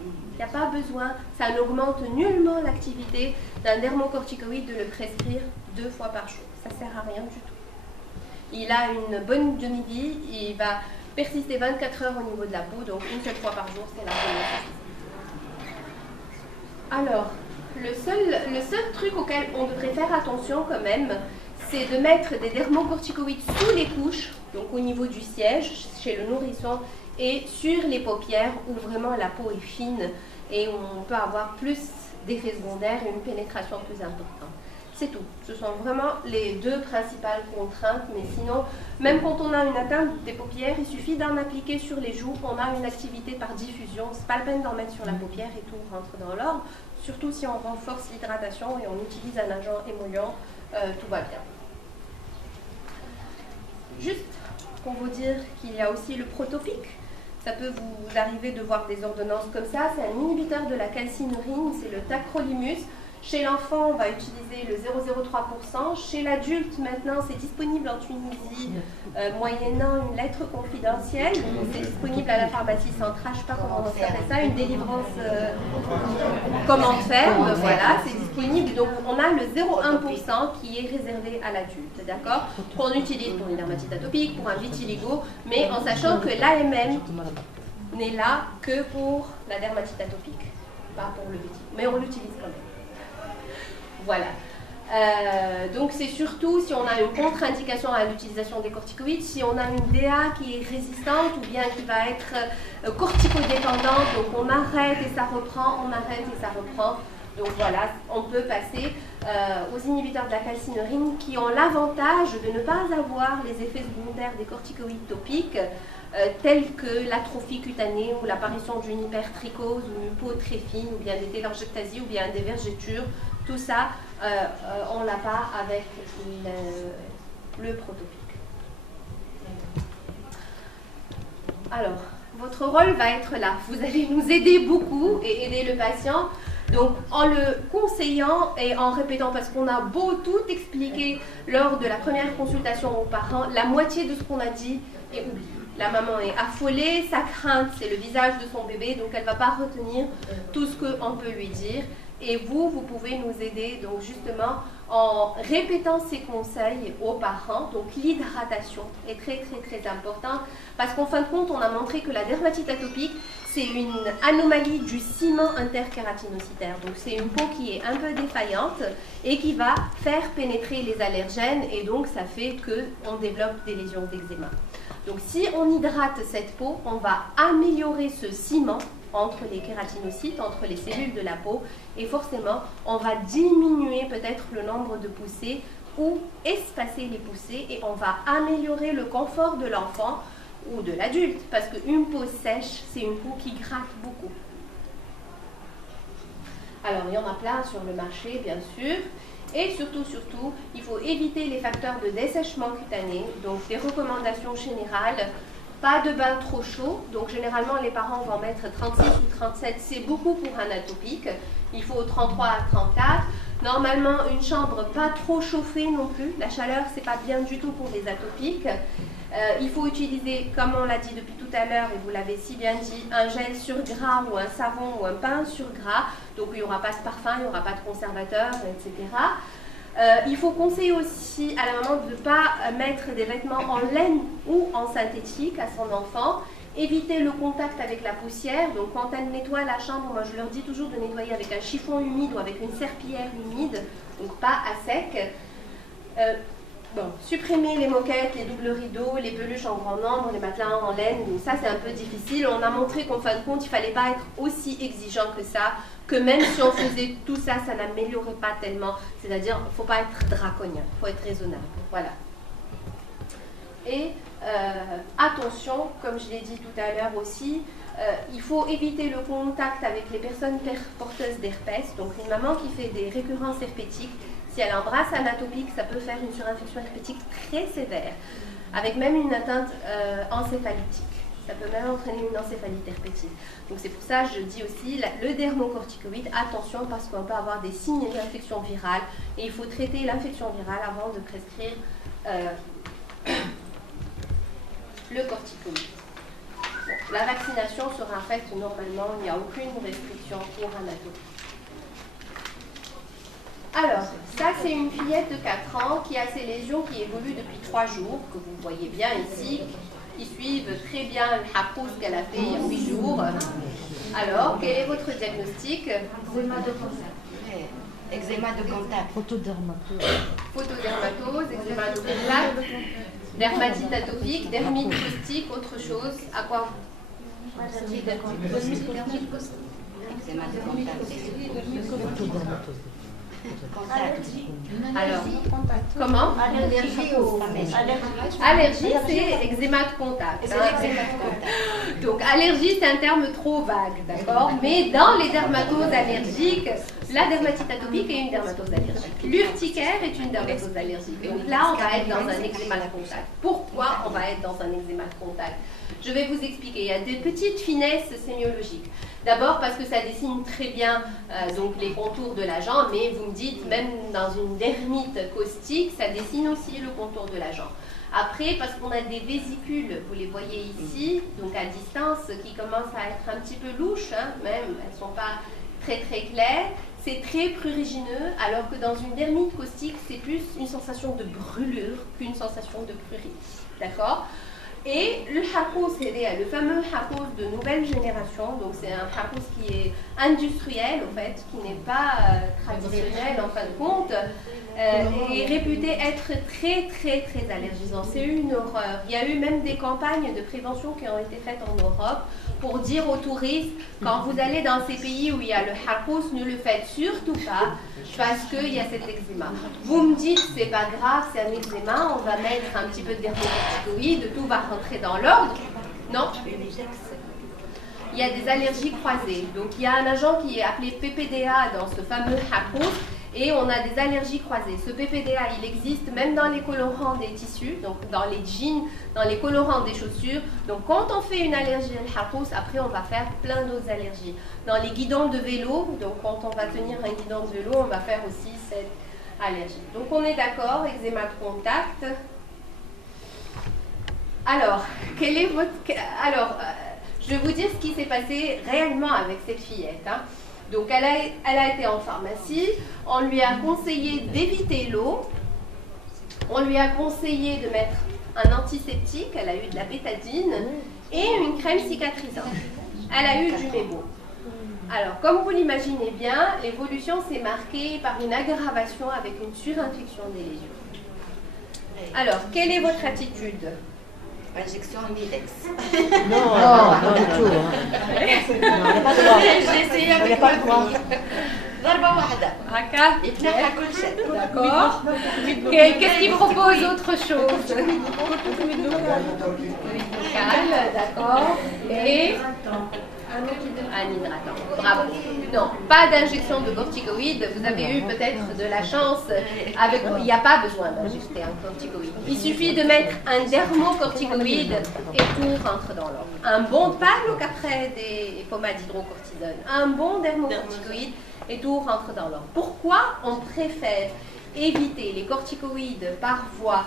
Il n'y a pas besoin, ça n'augmente nullement l'activité d'un dermocorticoïde de le prescrire 2 fois par jour. Ça ne sert à rien du tout. Il a une bonne demi-vie, il va persister 24 heures au niveau de la peau, donc 1 seule fois par jour, c'est largement suffisant. Alors, le seul truc auquel on devrait faire attention quand même, c'est de mettre des dermocorticoïdes sous les couches, donc au niveau du siège, chez le nourrisson, et sur les paupières où vraiment la peau est fine et où on peut avoir plus d'effets secondaires et une pénétration plus importante. C'est tout. Ce sont vraiment les 2 principales contraintes, mais sinon, même quand on a une atteinte des paupières, il suffit d'en appliquer sur les joues, on a une activité par diffusion, c'est pas la peine d'en mettre sur la paupière et tout rentre dans l'ordre, surtout si on renforce l'hydratation et on utilise un agent émollient, tout va bien. Juste pour vous dire qu'il y a aussi le protopique. Ça peut vous arriver de voir des ordonnances comme ça. C'est un inhibiteur de la calcinurine, c'est le tacrolimus. Chez l'enfant, on va utiliser le 0,03%. Chez l'adulte, maintenant, c'est disponible en Tunisie, moyennant une lettre confidentielle. C'est disponible à la pharmacie centrale, je ne sais pas comment on s'appelle ça, une délivrance commande ferme. Voilà, c'est disponible. Donc, on a le 0,1% qui est réservé à l'adulte, d'accord? Qu'on utilise pour une dermatite atopique, pour un vitiligo, mais en sachant que l'AMM n'est là que pour la dermatite atopique, pas pour le vitiligo. Mais on l'utilise quand même. Voilà. Donc c'est surtout si on a une contre-indication à l'utilisation des corticoïdes, si on a une DA qui est résistante ou bien qui va être corticodépendante, donc on arrête et ça reprend, on arrête et ça reprend. Donc voilà, on peut passer aux inhibiteurs de la calcineurie qui ont l'avantage de ne pas avoir les effets secondaires des corticoïdes topiques tels que l'atrophie cutanée ou l'apparition d'une hypertrichose ou une peau très fine ou bien des télangiectasies ou bien des vergetures. Tout ça, on l'a pas avec le protopique. Alors, votre rôle va être là. Vous allez nous aider beaucoup et aider le patient. Donc, en le conseillant et en répétant, parce qu'on a beau tout expliquer lors de la première consultation aux parents, la moitié de ce qu'on a dit est oublié. La maman est affolée, sa crainte, c'est le visage de son bébé, donc elle ne va pas retenir tout ce qu'on peut lui dire. Et vous pouvez nous aider, donc justement, en répétant ces conseils aux parents. Donc l'hydratation est très importante, parce qu'en fin de compte, on a montré que la dermatite atopique, c'est une anomalie du ciment interkératinocytaire. Donc c'est une peau qui est un peu défaillante et qui va faire pénétrer les allergènes, et donc ça fait qu'on développe des lésions d'eczéma. Donc si on hydrate cette peau, on va améliorer ce ciment entre les kératinocytes, entre les cellules de la peau, et forcément, on va diminuer peut-être le nombre de poussées ou espacer les poussées, et on va améliorer le confort de l'enfant ou de l'adulte, parce qu'une peau sèche, c'est une peau qui gratte beaucoup. Alors, il y en a plein sur le marché, bien sûr. Et surtout, il faut éviter les facteurs de dessèchement cutané. Donc, des recommandations générales, pas de bain trop chaud. Donc, généralement, les parents vont mettre 36 ou 37. C'est beaucoup pour un atopique. Il faut 33 à 34. Normalement, une chambre pas trop chauffée non plus. La chaleur, c'est pas bien du tout pour les atopiques. Il faut utiliser, comme on l'a dit depuis tout à l'heure, et vous l'avez si bien dit, un gel sur gras ou un savon ou un pain sur gras. Donc il n'y aura pas de parfum, il n'y aura pas de conservateur, etc. Il faut conseiller aussi à la maman de ne pas mettre des vêtements en laine ou en synthétique à son enfant. Éviter le contact avec la poussière. Donc quand elle nettoie la chambre, moi je leur dis toujours de nettoyer avec un chiffon humide ou avec une serpillière humide, donc pas à sec. Supprimer les moquettes, les doubles rideaux, les peluches en grand nombre, les matelas en laine, donc ça c'est un peu difficile. On a montré qu'en fin de compte, il ne fallait pas être aussi exigeant que ça, que même si on faisait tout ça, ça n'améliorait pas tellement. C'est-à-dire, il ne faut pas être draconien, il faut être raisonnable. Voilà. Et attention, comme je l'ai dit tout à l'heure aussi, il faut éviter le contact avec les personnes porteuses d'herpès. Donc une maman qui fait des récurrences herpétiques, si elle embrasse un atopique, ça peut faire une surinfection herpétique très sévère, avec même une atteinte encéphalitique. Ça peut même entraîner une encéphalite herpétique. Donc c'est pour ça que je dis aussi, le dermocorticoïde, attention, parce qu'on peut avoir des signes d'infection virale, et il faut traiter l'infection virale avant de prescrire le corticoïde. Bon, la vaccination sera faite normalement, il n'y a aucune restriction pour un atopique. Alors, ça c'est une fillette de 4 ans qui a ses lésions qui évoluent depuis 3 jours, que vous voyez bien ici, qui suivent très bien le hapous qu'elle a fait il y a 8 jours. Alors, quel est votre diagnostic? Eczéma de contact. Photodermatose. Photodermatose, eczéma de contact, dermatite atopique, dermite caustique, autre chose. À quoi? Eczéma de contact. Alors, comment? Allergie, c'est eczéma de contact. Donc, allergie, c'est un terme trop vague, d'accord? Mais dans les dermatoses allergiques, la dermatite atopique est une dermatose allergique. L'urticaire est une dermatose allergique. Donc là, on va être dans un eczéma de contact. Pourquoi on va être dans un eczéma de contact? Je vais vous expliquer. Il y a des petites finesses sémiologiques. D'abord parce que ça dessine très bien donc les contours de la jambe, mais vous me dites, même dans une dermite caustique, ça dessine aussi le contour de la jambe. Après, parce qu'on a des vésicules, vous les voyez ici, donc à distance, qui commencent à être un petit peu louches, hein, même, elles ne sont pas très claires, c'est très prurigineux, alors que dans une dermite caustique, c'est plus une sensation de brûlure qu'une sensation de prurite. D'accord ? Et le hakous, le fameux hakous de nouvelle génération, donc c'est un hakous qui est industriel en fait, qui n'est pas traditionnel en fin de compte, est réputé être très allergisant. C'est une horreur. Il y a eu même des campagnes de prévention qui ont été faites en Europe pour dire aux touristes, quand vous allez dans ces pays où il y a le hakous, ne le faites surtout pas parce qu'il y a cet eczéma. Vous me dites, c'est pas grave, c'est un eczéma, on va mettre un petit peu de dermocorticoïdes, tout va rentrer dans l'ordre. Non. Il y a des allergies croisées. Donc il y a un agent qui est appelé PPDA dans ce fameux hakous et on a des allergies croisées. Ce PPDA, il existe même dans les colorants des tissus, donc dans les jeans, dans les colorants des chaussures. Donc quand on fait une allergie al hakous, après on va faire plein d'autres allergies. Dans les guidons de vélo, donc quand on va tenir un guidon de vélo, on va faire aussi cette allergie. Donc on est d'accord, eczéma de contact. Alors, quel est votre... Alors, je vais vous dire ce qui s'est passé réellement avec cette fillette. Hein. Donc, elle a été en pharmacie, on lui a conseillé d'éviter l'eau, on lui a conseillé de mettre un antiseptique, elle a eu de la bétadine et une crème cicatrisante. Elle a eu du mégot. Alors, comme vous l'imaginez bien, l'évolution s'est marquée par une aggravation avec une surinfection des lésions. Alors, quelle est votre attitude ? Injection Midex. Non, du tout. Il n'y a pas le droit. Il n'y a pas le droit. ضربة واحدة. Raka, يتنحى كل شيء. d'accord. Qu'est-ce qu'il propose autre chose? Calme, d'accord. Et un hydratant. Bravo. Non, pas d'injection de corticoïdes. Vous avez eu peut-être de la chance. Il n'y a pas besoin d'injecter un corticoïde. Il suffit de mettre un dermocorticoïde et tout rentre dans l'ordre. Un bon, pas qu'après des pommades hydrocortisone. Un bon dermocorticoïde et tout rentre dans l'ordre. Pourquoi on préfère éviter les corticoïdes par voie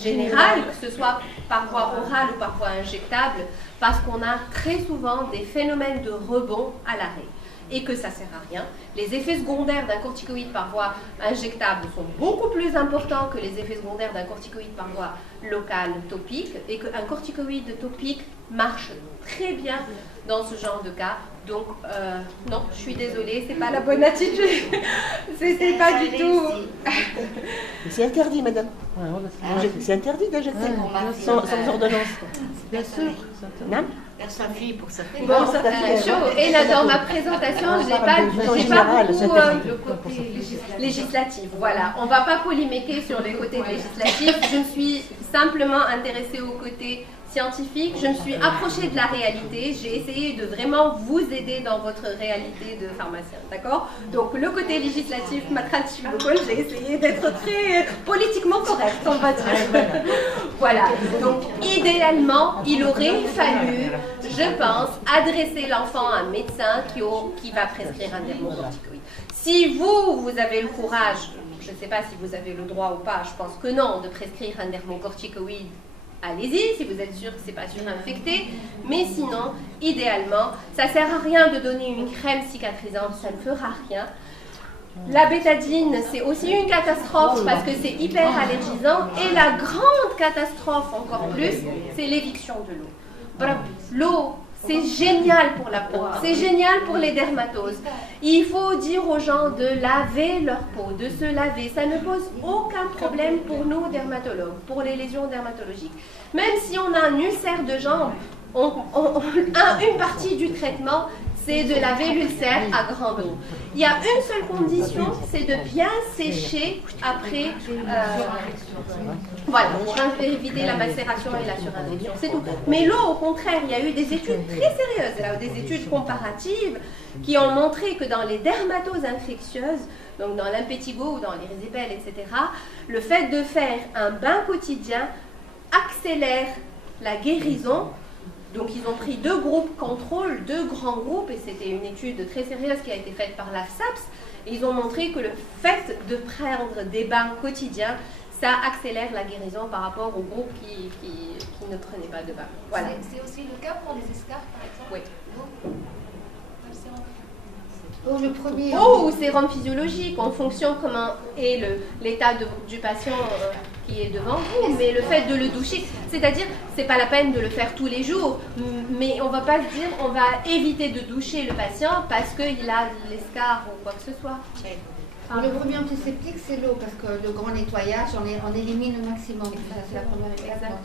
générale, que ce soit par voie orale ou par voie injectable? Parce qu'on a très souvent des phénomènes de rebond à l'arrêt et que ça ne sert à rien. Les effets secondaires d'un corticoïde par voie injectable sont beaucoup plus importants que les effets secondaires d'un corticoïde par voie locale topique et qu'un corticoïde topique marche très bien dans ce genre de cas. Donc, non, je suis désolée, c'est pas la bonne attitude. C'est pas du tout. C'est interdit, madame. C'est interdit d'injecter sans ordonnance. Bien sûr. Non. Vers sa fille pour sa fille. Bon, ça fait chaud. Et là, dans ma présentation, j'ai pas beaucoup le côté législatif. Voilà, on va pas polémiquer sur les côtés législatifs. Je me suis simplement intéressée au côté scientifique. Je me suis approchée de la réalité. J'ai essayé de vraiment vous aider dans votre réalité de pharmacien. D'accord? Donc, le côté législatif, j'ai essayé d'être très politiquement correcte, on va dire. Voilà. Donc, idéalement, il aurait fallu, je pense, adresser l'enfant à un médecin qui va prescrire un dermocorticoïde. Si vous avez le courage, je ne sais pas si vous avez le droit ou pas, je pense que non, de prescrire un dermocorticoïde, allez-y, si vous êtes sûr que ce n'est pas surinfecté. Mais sinon, idéalement, ça ne sert à rien de donner une crème cicatrisante, ça ne fera rien. La bétadine, c'est aussi une catastrophe parce que c'est hyper allergisant. Et la grande catastrophe, encore plus, c'est l'éviction de l'eau. Bravo. L'eau, c'est génial pour la peau, c'est génial pour les dermatoses. Il faut dire aux gens de laver leur peau, de se laver. Ça ne pose aucun problème pour nous dermatologues, pour les lésions dermatologiques. Même si on a un ulcère de jambe, une partie du traitement, c'est de laver l'ulcère à grande eau. Il y a une seule condition, c'est de bien sécher après, voilà, pour éviter la macération et la surinfection, c'est tout. Mais l'eau, au contraire, il y a eu des études très sérieuses, là, des études comparatives, qui ont montré que dans les dermatoses infectieuses, donc dans l'impétigo ou dans les résipelles, etc., le fait de faire un bain quotidien accélère la guérison. Donc ils ont pris 2 groupes contrôle, 2 grands groupes, et c'était une étude très sérieuse qui a été faite par la SAPS, et ils ont montré que le fait de prendre des bains quotidiens, ça accélère la guérison par rapport aux groupes qui ne prenaient pas de bains. Voilà. C'est aussi le cas pour les escarres, par exemple? Oui. Pour le premier. Ou sérum physiologique, en fonction comment est l'état du patient qui est devant vous, mais le fait de le doucher, c'est-à-dire, c'est pas la peine de le faire tous les jours, mais on va pas se dire, on va éviter de doucher le patient parce qu'il a l'escar ou quoi que ce soit. Pour le premier antiseptique, c'est l'eau, parce que le grand nettoyage, on élimine le maximum. C'est la première étape.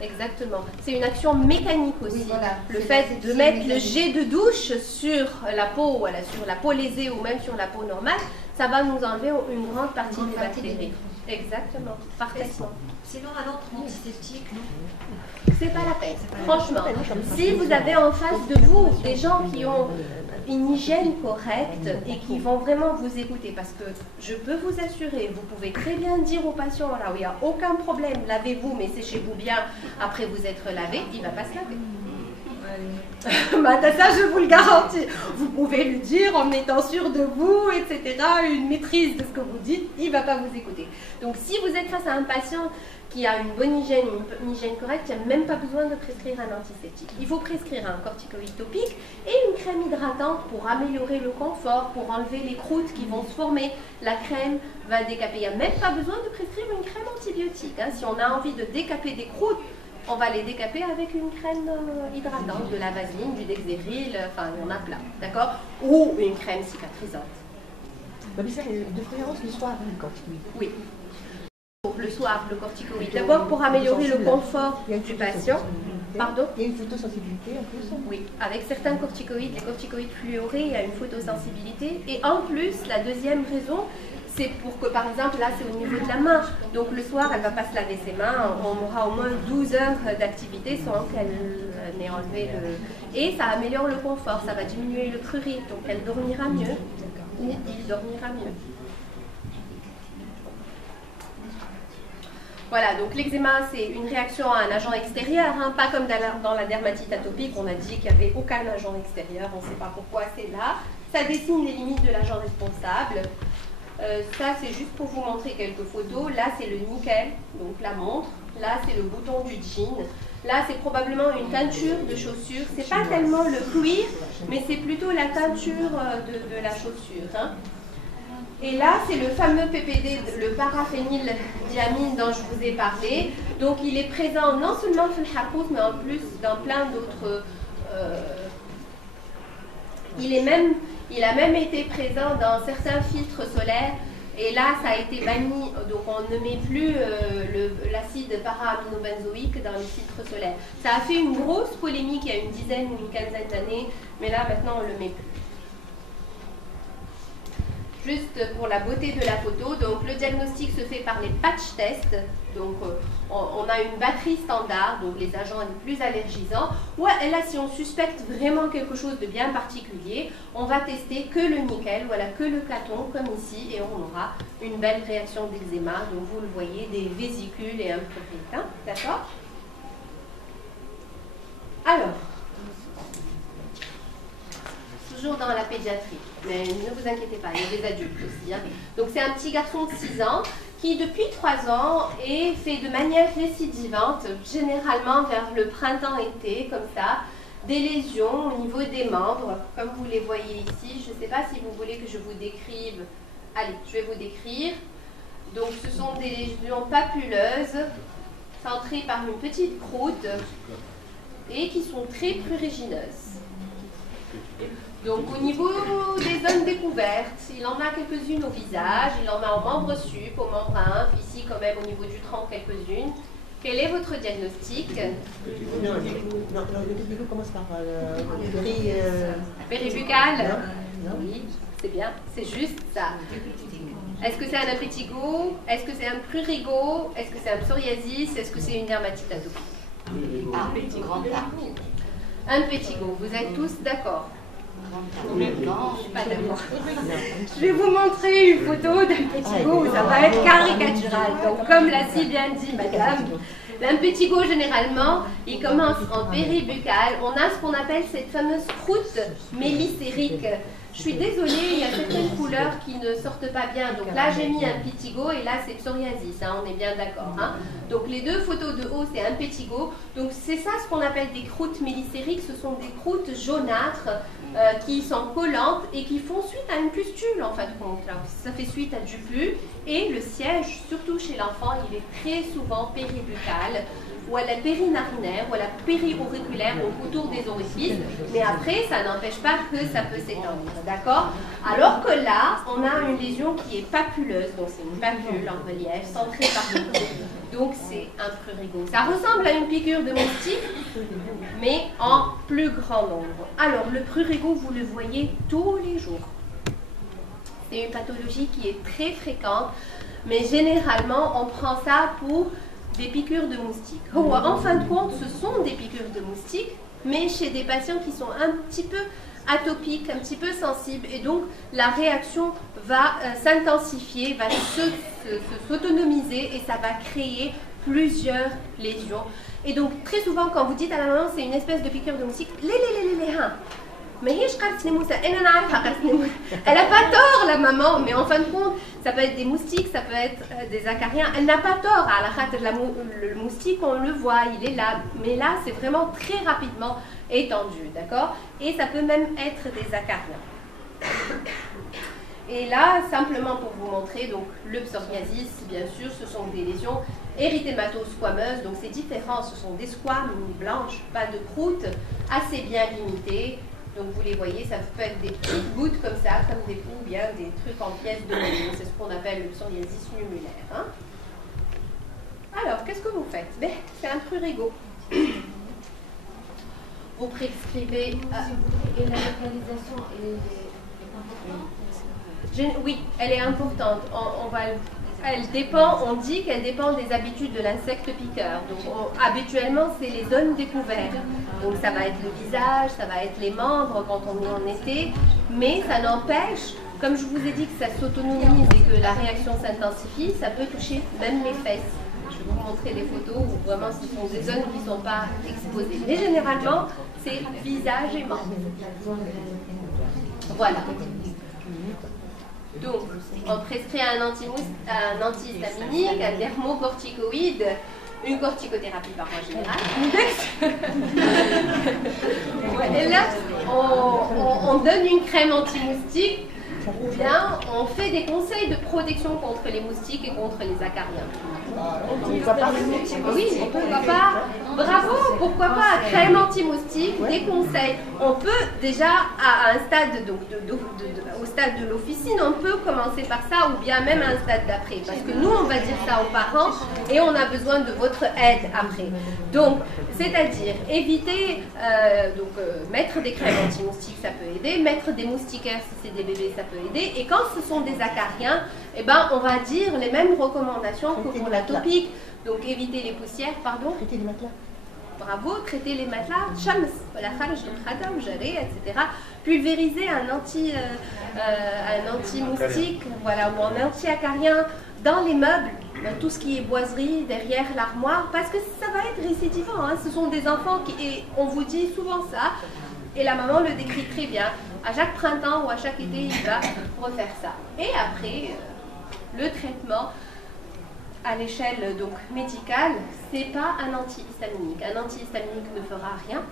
Exactement. C'est une action mécanique aussi. Oui, voilà. Le fait de mettre le jet de douche sur la peau, voilà, sur la peau lésée ou même sur la peau normale, ça va nous enlever une grande partie des bactéries. Exactement, parfaitement. Sinon, un autre antiseptique, non? C'est pas la peine, franchement. Si vous avez en face de vous des gens qui ont une hygiène correcte et qui vont vraiment vous écouter, parce que je peux vous assurer, vous pouvez très bien dire au patient, là où il n'y a aucun problème, lavez-vous, mais séchez-vous bien, après vous être lavé, il ne va pas se laver. Ça, je vous le garantis. Vous pouvez lui dire en étant sûr de vous, etc., une maîtrise de ce que vous dites, il ne va pas vous écouter. Donc, si vous êtes face à un patient qui a une bonne hygiène, une hygiène correcte, il n'y a même pas besoin de prescrire un antiseptique. Il faut prescrire un corticoïde topique et une crème hydratante pour améliorer le confort, pour enlever les croûtes qui vont se former. La crème va décaper. Il n'y a même pas besoin de prescrire une crème antibiotique. Si on a envie de décaper des croûtes, on va les décaper avec une crème hydratante, de la vaseline, du Dexéril, enfin il y en a plein, d'accord? Ou une crème cicatrisante. Mais ça, de préférence le soir, le corticoïde. Oui. Le soir, le corticoïde. D'abord pour améliorer le confort du patient. Pardon? Il y a une photosensibilité en plus. Oui, avec certains corticoïdes, les corticoïdes fluorés, il y a une photosensibilité. Et en plus, la deuxième raison, c'est pour que, par exemple, là, c'est au niveau de la main. Donc, le soir, elle ne va pas se laver ses mains. On aura au moins 12 heures d'activité sans qu'elle n'ait enlevé le... Et ça améliore le confort, ça va diminuer le prurit. Donc, elle dormira mieux. Ou il dormira mieux. Voilà, donc l'eczéma, c'est une réaction à un agent extérieur, pas comme dans la dermatite atopique, on a dit qu'il n'y avait aucun agent extérieur, on ne sait pas pourquoi c'est là. Ça dessine les limites de l'agent responsable. Ça, c'est juste pour vous montrer quelques photos. Là, c'est le nickel, donc la montre. Là, c'est le bouton du jean. Là, c'est probablement une teinture de chaussure. C'est pas tellement le cuir, mais c'est plutôt la teinture de la chaussure. Et là, c'est le fameux PPD, le paraphényldiamine dont je vous ai parlé. Donc, il est présent non seulement dans le harpout, mais en plus dans plein d'autres... Il a même été présent dans certains filtres solaires. Et là, ça a été banni, donc on ne met plus l'acide para-aminobenzoïque dans les filtres solaires. Ça a fait une grosse polémique il y a une dizaine ou une quinzaine d'années, mais là, maintenant, on ne le met plus. Juste pour la beauté de la photo, donc le diagnostic se fait par les patch tests. Donc on a une batterie standard, donc les agents les plus allergisants. Et là, si on suspecte vraiment quelque chose de bien particulier, on va tester que le nickel, voilà, que le caton, comme ici, et on aura une belle réaction d'eczéma. Donc vous le voyez, des vésicules et un prurit, d'accord? Alors, toujours dans la pédiatrie, mais ne vous inquiétez pas, il y a des adultes aussi. Donc c'est un petit garçon de 6 ans qui depuis 3 ans est fait de manière récidivante, généralement vers le printemps-été, comme ça, des lésions au niveau des membres, comme vous les voyez ici. Je ne sais pas si vous voulez que je vous décrive. Allez, je vais vous décrire. Donc ce sont des lésions papuleuses, centrées par une petite croûte et qui sont très prurigineuses. Donc au niveau des zones découvertes, il en a quelques-unes au visage, il en a au membre sup, au membre inférieur, ici quand même au niveau du tronc quelques-unes. Quel est votre diagnostic? Non, le début commence par péribuccal. Oui, c'est bien, c'est juste ça. Est-ce que c'est un impétigo? Est-ce que c'est un prurigo? Est-ce que c'est un psoriasis? Est-ce que c'est une dermatite atopique? Ah, grand Un pétigo, vous êtes tous d'accord? Non, je suis pas d'accord. Je vais vous montrer une photo d'un pétigo où ça va être caricatural. Donc, comme l'a si bien dit madame, l'impétigo, généralement, il commence en péribuccal. On a ce qu'on appelle cette fameuse croûte mélicérique. Je suis désolée, il y a certaines couleurs qui ne sortent pas bien. Donc là, j'ai mis un pitigo et là, c'est psoriasis. Hein, on est bien d'accord. Hein. Donc les deux photos de haut, c'est un pétigo. Donc c'est ça ce qu'on appelle des croûtes mélissériques. Ce sont des croûtes jaunâtres qui sont collantes et qui font suite à une pustule en fin de compte. Alors, ça fait suite à du pus. Et le siège, surtout chez l'enfant, il est très souvent péribuccal, ou à la périnarinaire, ou à la périauriculaire, donc autour des orifices. Mais après, ça n'empêche pas que ça peut s'étendre, d'accord? Alors que là, on a une lésion qui est papuleuse, donc c'est une papule en relief, centrée par le cou. Donc c'est un prurigo. Ça ressemble à une piqûre de moustique, mais en plus grand nombre. Alors, le prurigo, vous le voyez tous les jours. C'est une pathologie qui est très fréquente, mais généralement, on prend ça pour des piqûres de moustiques. En fin de compte, ce sont des piqûres de moustiques, mais chez des patients qui sont un petit peu atopiques, un petit peu sensibles, et donc la réaction va s'intensifier, va s'autonomiser, et ça va créer plusieurs lésions. Et donc, très souvent, quand vous dites à la maman, c'est une espèce de piqûre de moustique, mais elle n'a pas tort, la maman, mais en fin de compte, ça peut être des moustiques, ça peut être des acariens. Elle n'a pas tort. À la khater, le moustique, on le voit, il est là. Mais là, c'est vraiment très rapidement étendu, d'accord? Et ça peut même être des acariens. Et là, simplement pour vous montrer, donc le psoriasis, bien sûr, ce sont des lésions érythémato-squameuses, donc c'est différent, ce sont des squames blanches, pas de croûte, assez bien limitées. Donc vous les voyez, ça peut être des petites gouttes comme ça, comme des ou bien des trucs en pièces de mono. C'est ce qu'on appelle le psoriasis numulaire. Hein. Alors, qu'est-ce que vous faites? C'est un prurigo. Vous prescrivez... Et la localisation est importante? Oui, elle est importante. Elle dépend, on dit qu'elle dépend des habitudes de l'insecte piqueur. Donc habituellement, c'est les zones découvertes. Donc ça va être le visage, ça va être les membres quand on est en été. Mais ça n'empêche, comme je vous ai dit que ça s'autonomise et que la réaction s'intensifie, ça peut toucher même les fesses. Je vais vous montrer les photos où vraiment ce sont des zones qui ne sont pas exposées. Mais généralement, c'est visage et membres. Voilà. Donc, on prescrit un antihistaminique, un dermocorticoïde, une corticothérapie par voie générale. Et là, on donne une crème anti-moustique, ou bien on fait des conseils de protection contre les moustiques et contre les acariens. Oui, pourquoi pas? Bravo, pourquoi pas? Crème anti-moustique, des conseils. On peut déjà, à un stade, donc au stade de l'officine, on peut commencer par ça, ou bien même à un stade d'après. Parce que nous, on va dire ça aux parents, et on a besoin de votre aide après. Donc, c'est-à-dire, éviter, mettre des crèmes anti-moustiques, ça peut aider. Mettre des moustiquaires, si c'est des bébés, ça peut aider. Et quand ce sont des acariens, eh ben, on va dire les mêmes recommandations que pour l'atopique. Donc éviter les poussières, pardon. Traiter les matelas. Bravo, traiter les matelas, chams, etc. Pulvériser un anti-moustique, voilà, ou un anti-acarien dans les meubles, dans tout ce qui est boiserie, derrière l'armoire, parce que ça va être récidivant. Hein. Ce sont des enfants et on vous dit souvent ça, et la maman le décrit très bien. À chaque printemps ou à chaque été, il va refaire ça. Et après, le traitement à l'échelle donc médicale, c'est pas un antihistaminique. Un antihistaminique ne fera rien.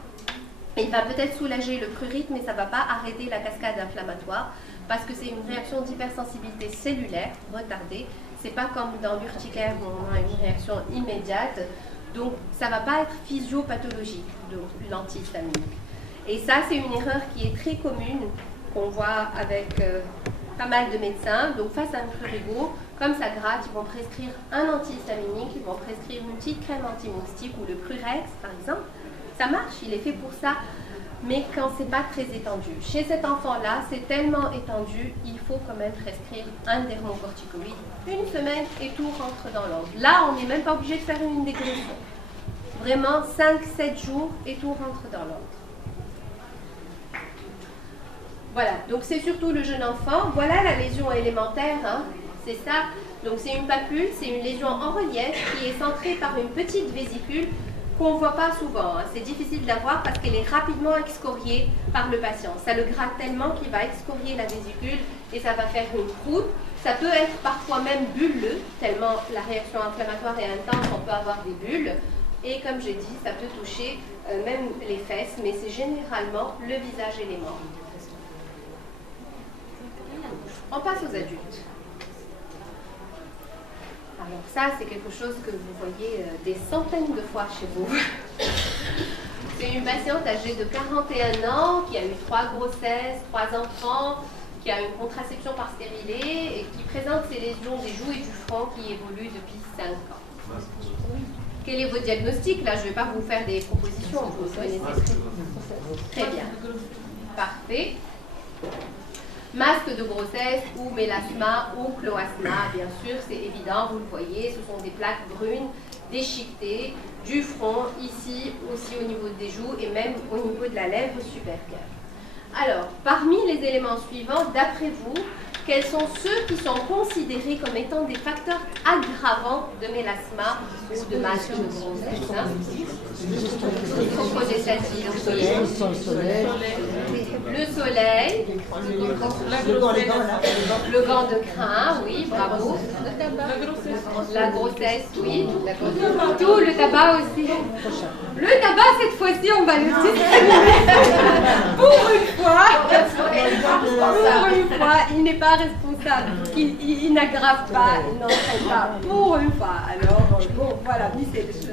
Il va peut-être soulager le prurite, mais ça ne va pas arrêter la cascade inflammatoire parce que c'est une réaction d'hypersensibilité cellulaire retardée. C'est pas comme dans l'urticaire où on a une réaction immédiate. Donc ça ne va pas être physiopathologique, l'antihistaminique. Et ça, c'est une erreur qui est très commune, qu'on voit avec pas mal de médecins. Donc face à un prurigo, comme ça gratte, ils vont prescrire un antihistaminique, ils vont prescrire une petite crème anti-moustique ou le Prurex par exemple. Ça marche, il est fait pour ça, mais quand c'est pas très étendu. Chez cet enfant-là, c'est tellement étendu, il faut quand même prescrire un dermocorticoïde. Une semaine et tout rentre dans l'ordre. Là, on n'est même pas obligé de faire une dégression. Vraiment, 5-7 jours et tout rentre dans l'ordre. Voilà, donc c'est surtout le jeune enfant. Voilà la lésion élémentaire, hein. C'est ça. Donc c'est une papule, c'est une lésion en relief qui est centrée par une petite vésicule. qu'on ne voit pas souvent. Hein. C'est difficile d'avoir parce qu'elle est rapidement excoriée par le patient. Ça le gratte tellement qu'il va excorier la vésicule et ça va faire une croûte. Ça peut être parfois même bulleux, tellement la réaction inflammatoire est intense, on peut avoir des bulles. Et comme j'ai dit, ça peut toucher même les fesses, mais c'est généralement le visage et les membres. On passe aux adultes. Alors ça, c'est quelque chose que vous voyez des centaines de fois chez vous. C'est une patiente âgée de 41 ans qui a eu 3 grossesses, 3 enfants, qui a une contraception par stérilet et qui présente ces lésions des joues et du front qui évoluent depuis 5 ans. Quel est votre diagnostic? Là, je ne vais pas vous faire des propositions, vous connaissez très bien. Parfait. Masque de grossesse ou mélasma ou cloasma, bien sûr, c'est évident, vous le voyez, ce sont des plaques brunes déchiquetées du front, ici aussi au niveau des joues et même au niveau de la lèvre supérieure. Alors, parmi les éléments suivants, d'après vous, quels sont ceux qui sont considérés comme étant des facteurs aggravants de mélasma ou de masque de grossesse? Le soleil, le gant de crin, oui, bravo. La grossesse, oui. Tout, le tabac aussi. Le tabac, cette fois-ci, on va le discriminer. Pour une fois, il n'est pas responsable. Il n'aggrave pas, il n'entraîne pas. Pour une fois. Alors, bon, voilà,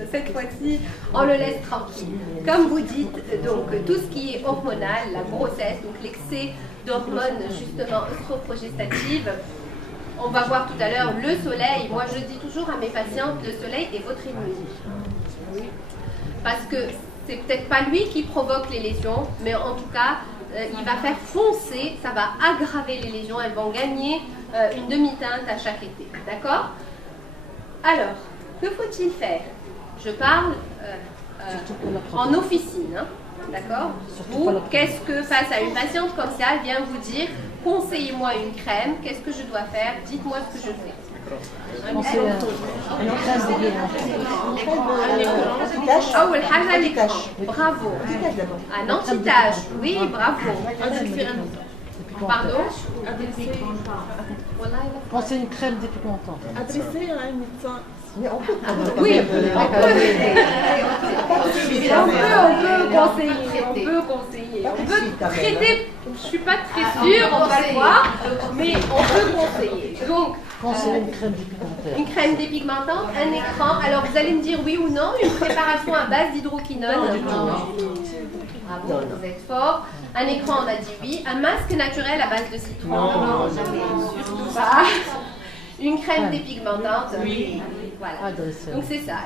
cette fois-ci, on le laisse tranquille. Comme vous dites, donc, tout ce qui est hormonal, la grossesse, donc l'excès d'hormones, justement, œstroprogestatives, on va voir tout à l'heure le soleil. Moi, je dis toujours à mes patientes, le soleil est votre ennemi. Parce que c'est peut-être pas lui qui provoque les lésions, mais en tout cas, il va faire foncer, ça va aggraver les lésions, elles vont gagner une demi-teinte à chaque été. D'accord? Alors, que faut-il faire? Je parle en officine, hein, d'accord? Ou qu'est-ce que, face à une patiente comme ça, elle vient vous dire, conseillez-moi une crème, qu'est-ce que je dois faire? Dites-moi ce que je fais. أول حاجة l'écran. Bravo. Un anti-tache. Oui, bravo. Pardon? Pensez une crème dépigmentante. Adresser à un médecin. Mais on peut oui, on peut conseiller. On peut traiter, je ne suis pas très sûre, on va le voir, mais on peut conseiller. Donc, une crème dépigmentante. Une crème dépigmentante, un écran. Alors, vous allez me dire oui ou non, une préparation à base d'hydroquinone. Bravo, vous êtes fort. Un écran, on a dit oui. Un masque naturel à base de citron. Non, surtout pas. Une crème dépigmentante. Oui. Voilà. Donc c'est ça.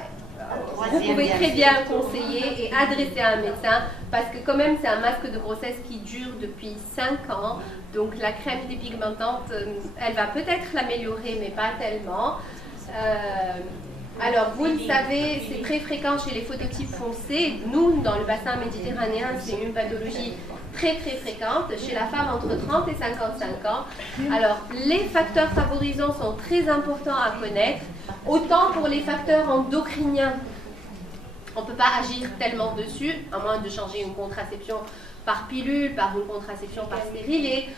Vous pouvez très bien conseiller et adresser à un médecin parce que quand même c'est un masque de grossesse qui dure depuis 5 ans. Donc la crème dépigmentante, elle va peut-être l'améliorer mais pas tellement. Alors vous le savez, c'est très fréquent chez les phototypes foncés. Nous, dans le bassin méditerranéen, c'est une pathologie très fréquente chez la femme entre 30 et 55 ans. Alors les facteurs favorisants sont très importants à connaître. Autant pour les facteurs endocriniens, on ne peut pas agir tellement dessus, à moins de changer une contraception par pilule, par une contraception par stérilet,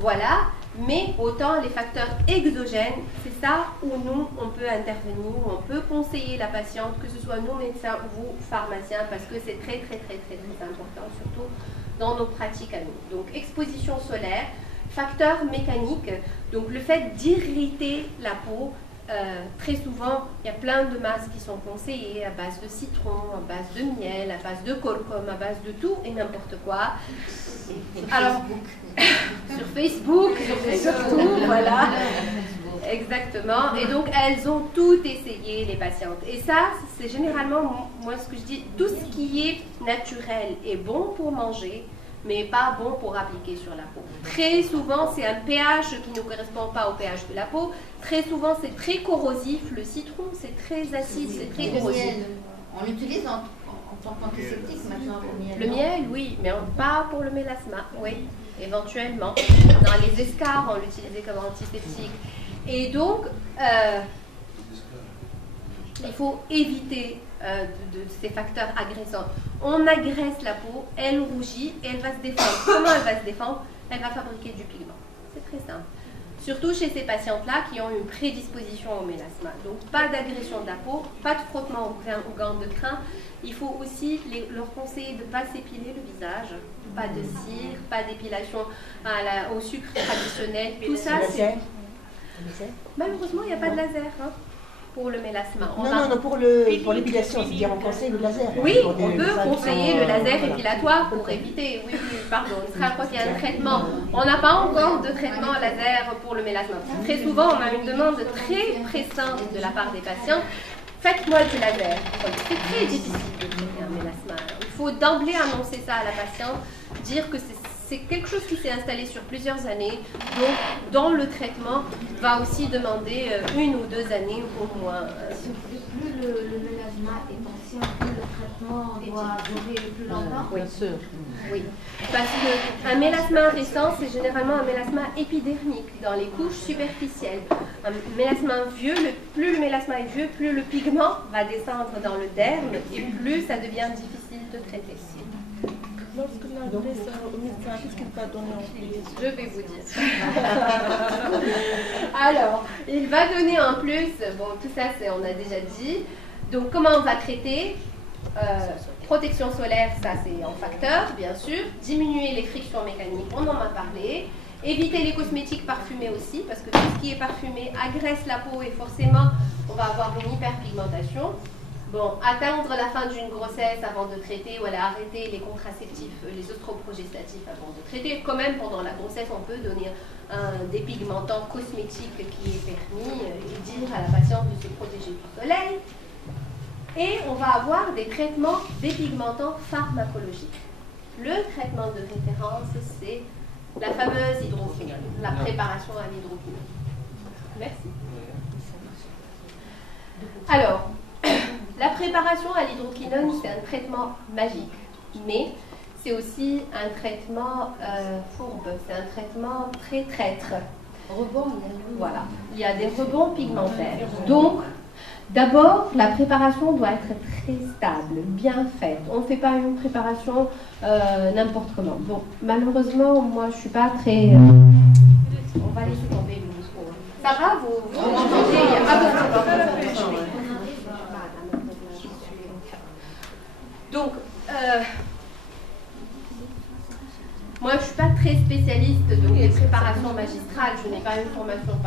voilà. Mais autant les facteurs exogènes, c'est ça où nous, on peut intervenir, où on peut conseiller la patiente, que ce soit nous médecins ou vous pharmaciens, parce que c'est très important, surtout dans nos pratiques à nous. Donc exposition solaire, facteurs mécaniques, donc le fait d'irriter la peau. Très souvent, il y a plein de masques qui sont conseillés à base de citron, à base de miel, à base de curcuma, à base de tout et n'importe quoi. Alors, sur Facebook, surtout, voilà. Exactement. Et donc, elles ont tout essayé, les patientes. Et ça, c'est généralement, moi, ce que je dis, tout ce qui est naturel est bon pour manger, mais pas bon pour appliquer sur la peau. Très souvent, c'est un pH qui ne correspond pas au pH de la peau. Très souvent, c'est très corrosif. Le citron, c'est très acide, c'est très corrosif. Le miel, on l'utilise en tant qu'antiseptique maintenant, le miel. Le miel, oui, mais pas pour le mélasma, oui, éventuellement. Dans les escarres, on l'utilisait comme antiseptique. Et donc, il faut éviter de ces facteurs agressants. On agresse la peau, elle rougit et elle va se défendre. Comment elle va se défendre? Elle va fabriquer du pigment. C'est très simple. Surtout chez ces patientes-là qui ont une prédisposition au mélasma. Donc pas d'agression de la peau, pas de frottement aux gants de crin. Il faut aussi leur conseiller de ne pas s'épiler le visage, pas de cire, pas d'épilation au sucre traditionnel. Tout ça, c'est... Malheureusement, il n'y a pas de laser pour le mélasma. Non, pour l'épilation, c'est-à-dire on conseille le laser. Oui, on peut conseiller le laser épilatoire pour éviter. Oui, pardon. Il sera quand il y a un traitement. On n'a pas encore de traitement laser pour le mélasma. Très souvent, on a une demande très pressante de la part des patients. Faites-moi du laser. C'est très difficile de traiter un mélasma. Il faut d'emblée annoncer ça à la patiente, dire que c'est quelque chose qui s'est installé sur plusieurs années, donc dans le traitement va aussi demander 1 ou 2 années au moins. Plus le mélasma est ancien, plus le traitement doit durer plus longtemps. Bien sûr. Oui, parce qu'un mélasma récent, c'est généralement un mélasma épidermique dans les couches superficielles. Un mélasma vieux, plus le mélasma est vieux, plus le pigment va descendre dans le derme et plus ça devient difficile de traiter. Lorsque l'adresse au médecin, qu'est-ce qu'il va donner en plus? Je vais vous dire. Alors, il va donner en plus, bon, tout ça, on a déjà dit. Donc, comment on va traiter? Protection solaire, ça c'est en facteur, bien sûr. Diminuer les frictions mécaniques, on en a parlé. Éviter les cosmétiques parfumés aussi, parce que tout ce qui est parfumé agresse la peau et forcément, on va avoir une hyperpigmentation. Bon, atteindre la fin d'une grossesse avant de traiter, ou arrêter les contraceptifs, les oestroprogestatifs avant de traiter. Quand même, pendant la grossesse, on peut donner un dépigmentant cosmétique qui est permis et dire à la patiente de se protéger du soleil. Et on va avoir des traitements dépigmentants pharmacologiques. Le traitement de référence, c'est la fameuse hydroquinone, la préparation à l'hydroquinone. Merci. Alors, la préparation à l'hydroquinone, c'est un traitement magique, mais c'est aussi un traitement fourbe, c'est un traitement très traître. Rebond, voilà, il y a des rebonds pigmentaires. Donc, d'abord, la préparation doit être très stable, bien faite. On ne fait pas une préparation n'importe comment. Bon, malheureusement, moi, je ne suis pas très... On va laisser tomber le micro. Ça va, vous m'entendez? Il n'y a pas besoin de... Donc, moi, je ne suis pas très spécialiste des préparations magistrales. Je n'ai pas une formation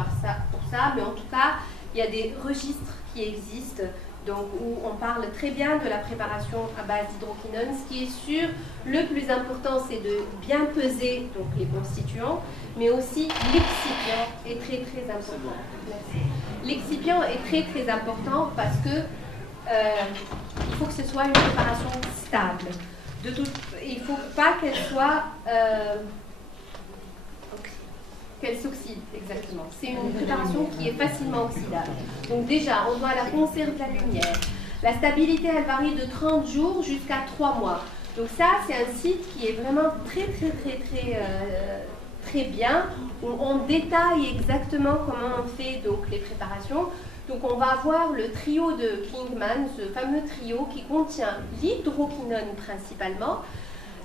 pour ça, mais en tout cas, il y a des registres qui existent, donc, où on parle très bien de la préparation à base d'hydroquinone. Ce qui est sûr, le plus important, c'est de bien peser donc, les constituants, mais aussi l'excipient est très très important. L'excipient est très très important parce que il faut que ce soit une préparation stable. Il ne faut pas qu'elle soit... qu'elle s'oxyde, exactement. C'est une préparation qui est facilement oxydable. Donc déjà, on doit la conserver de la lumière. La stabilité, elle varie de 30 jours jusqu'à 3 mois. Donc ça, c'est un site qui est vraiment très bien, où on détaille exactement comment on fait donc, les préparations. Donc on va avoir le trio de Kingman, ce fameux trio qui contient l'hydroquinone principalement.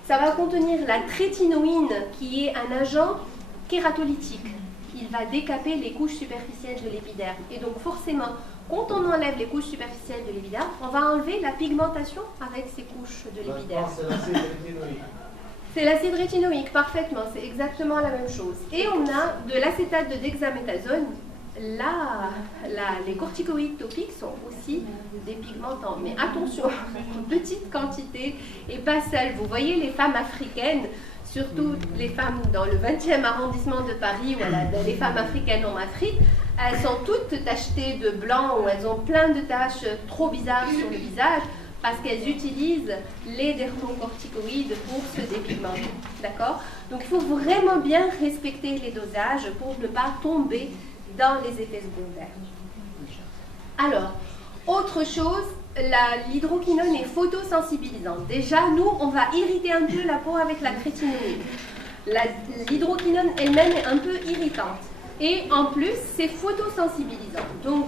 Ça va contenir la trétinoïne qui est un agent kératolytique. Il va décaper les couches superficielles de l'épiderme. Et donc forcément, quand on enlève les couches superficielles de l'épiderme, on va enlever la pigmentation avec ces couches de l'épiderme. C'est l'acide rétinoïque. C'est l'acide rétinoïque, parfaitement. C'est exactement la même chose. Et on a de l'acétate de dexaméthasone. Là, les corticoïdes topiques sont aussi des pigmentants. Mais attention, en petite quantité et pas seules. Vous voyez les femmes africaines, surtout les femmes dans le 20e arrondissement de Paris, les femmes africaines en Afrique, elles sont toutes tachetées de blanc ou elles ont plein de taches trop bizarres sur le visage parce qu'elles utilisent les dermocorticoïdes pour se dépigmenter. D'accord? Donc il faut vraiment bien respecter les dosages pour ne pas tomber dans les effets secondaires. Alors, autre chose, l'hydroquinone est photosensibilisante. Déjà, nous, on va irriter un peu la peau avec la trétinoïne. L'hydroquinone elle-même est un peu irritante. Et en plus, c'est photosensibilisant. Donc,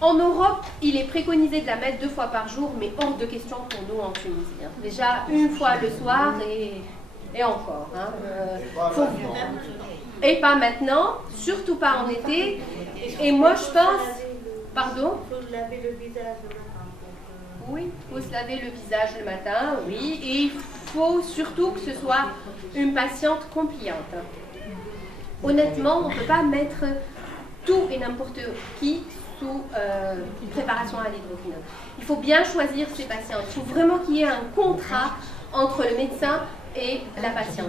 En Europe, il est préconisé de la mettre 2 fois par jour, mais hors de question pour nous en Tunisie. Hein. Déjà, une fois le soir et encore. Hein. Et pas maintenant, surtout pas en été. Et moi, je pense... Pardon? Il faut laver le visage le matin. Oui, il faut se laver le visage le matin, oui. Et il faut surtout que ce soit une patiente compliante. Honnêtement, on ne peut pas mettre tout et n'importe qui sous préparation à l'hydroquinone. Il faut bien choisir ses patientes. Il faut vraiment qu'il y ait un contrat entre le médecin et la patiente.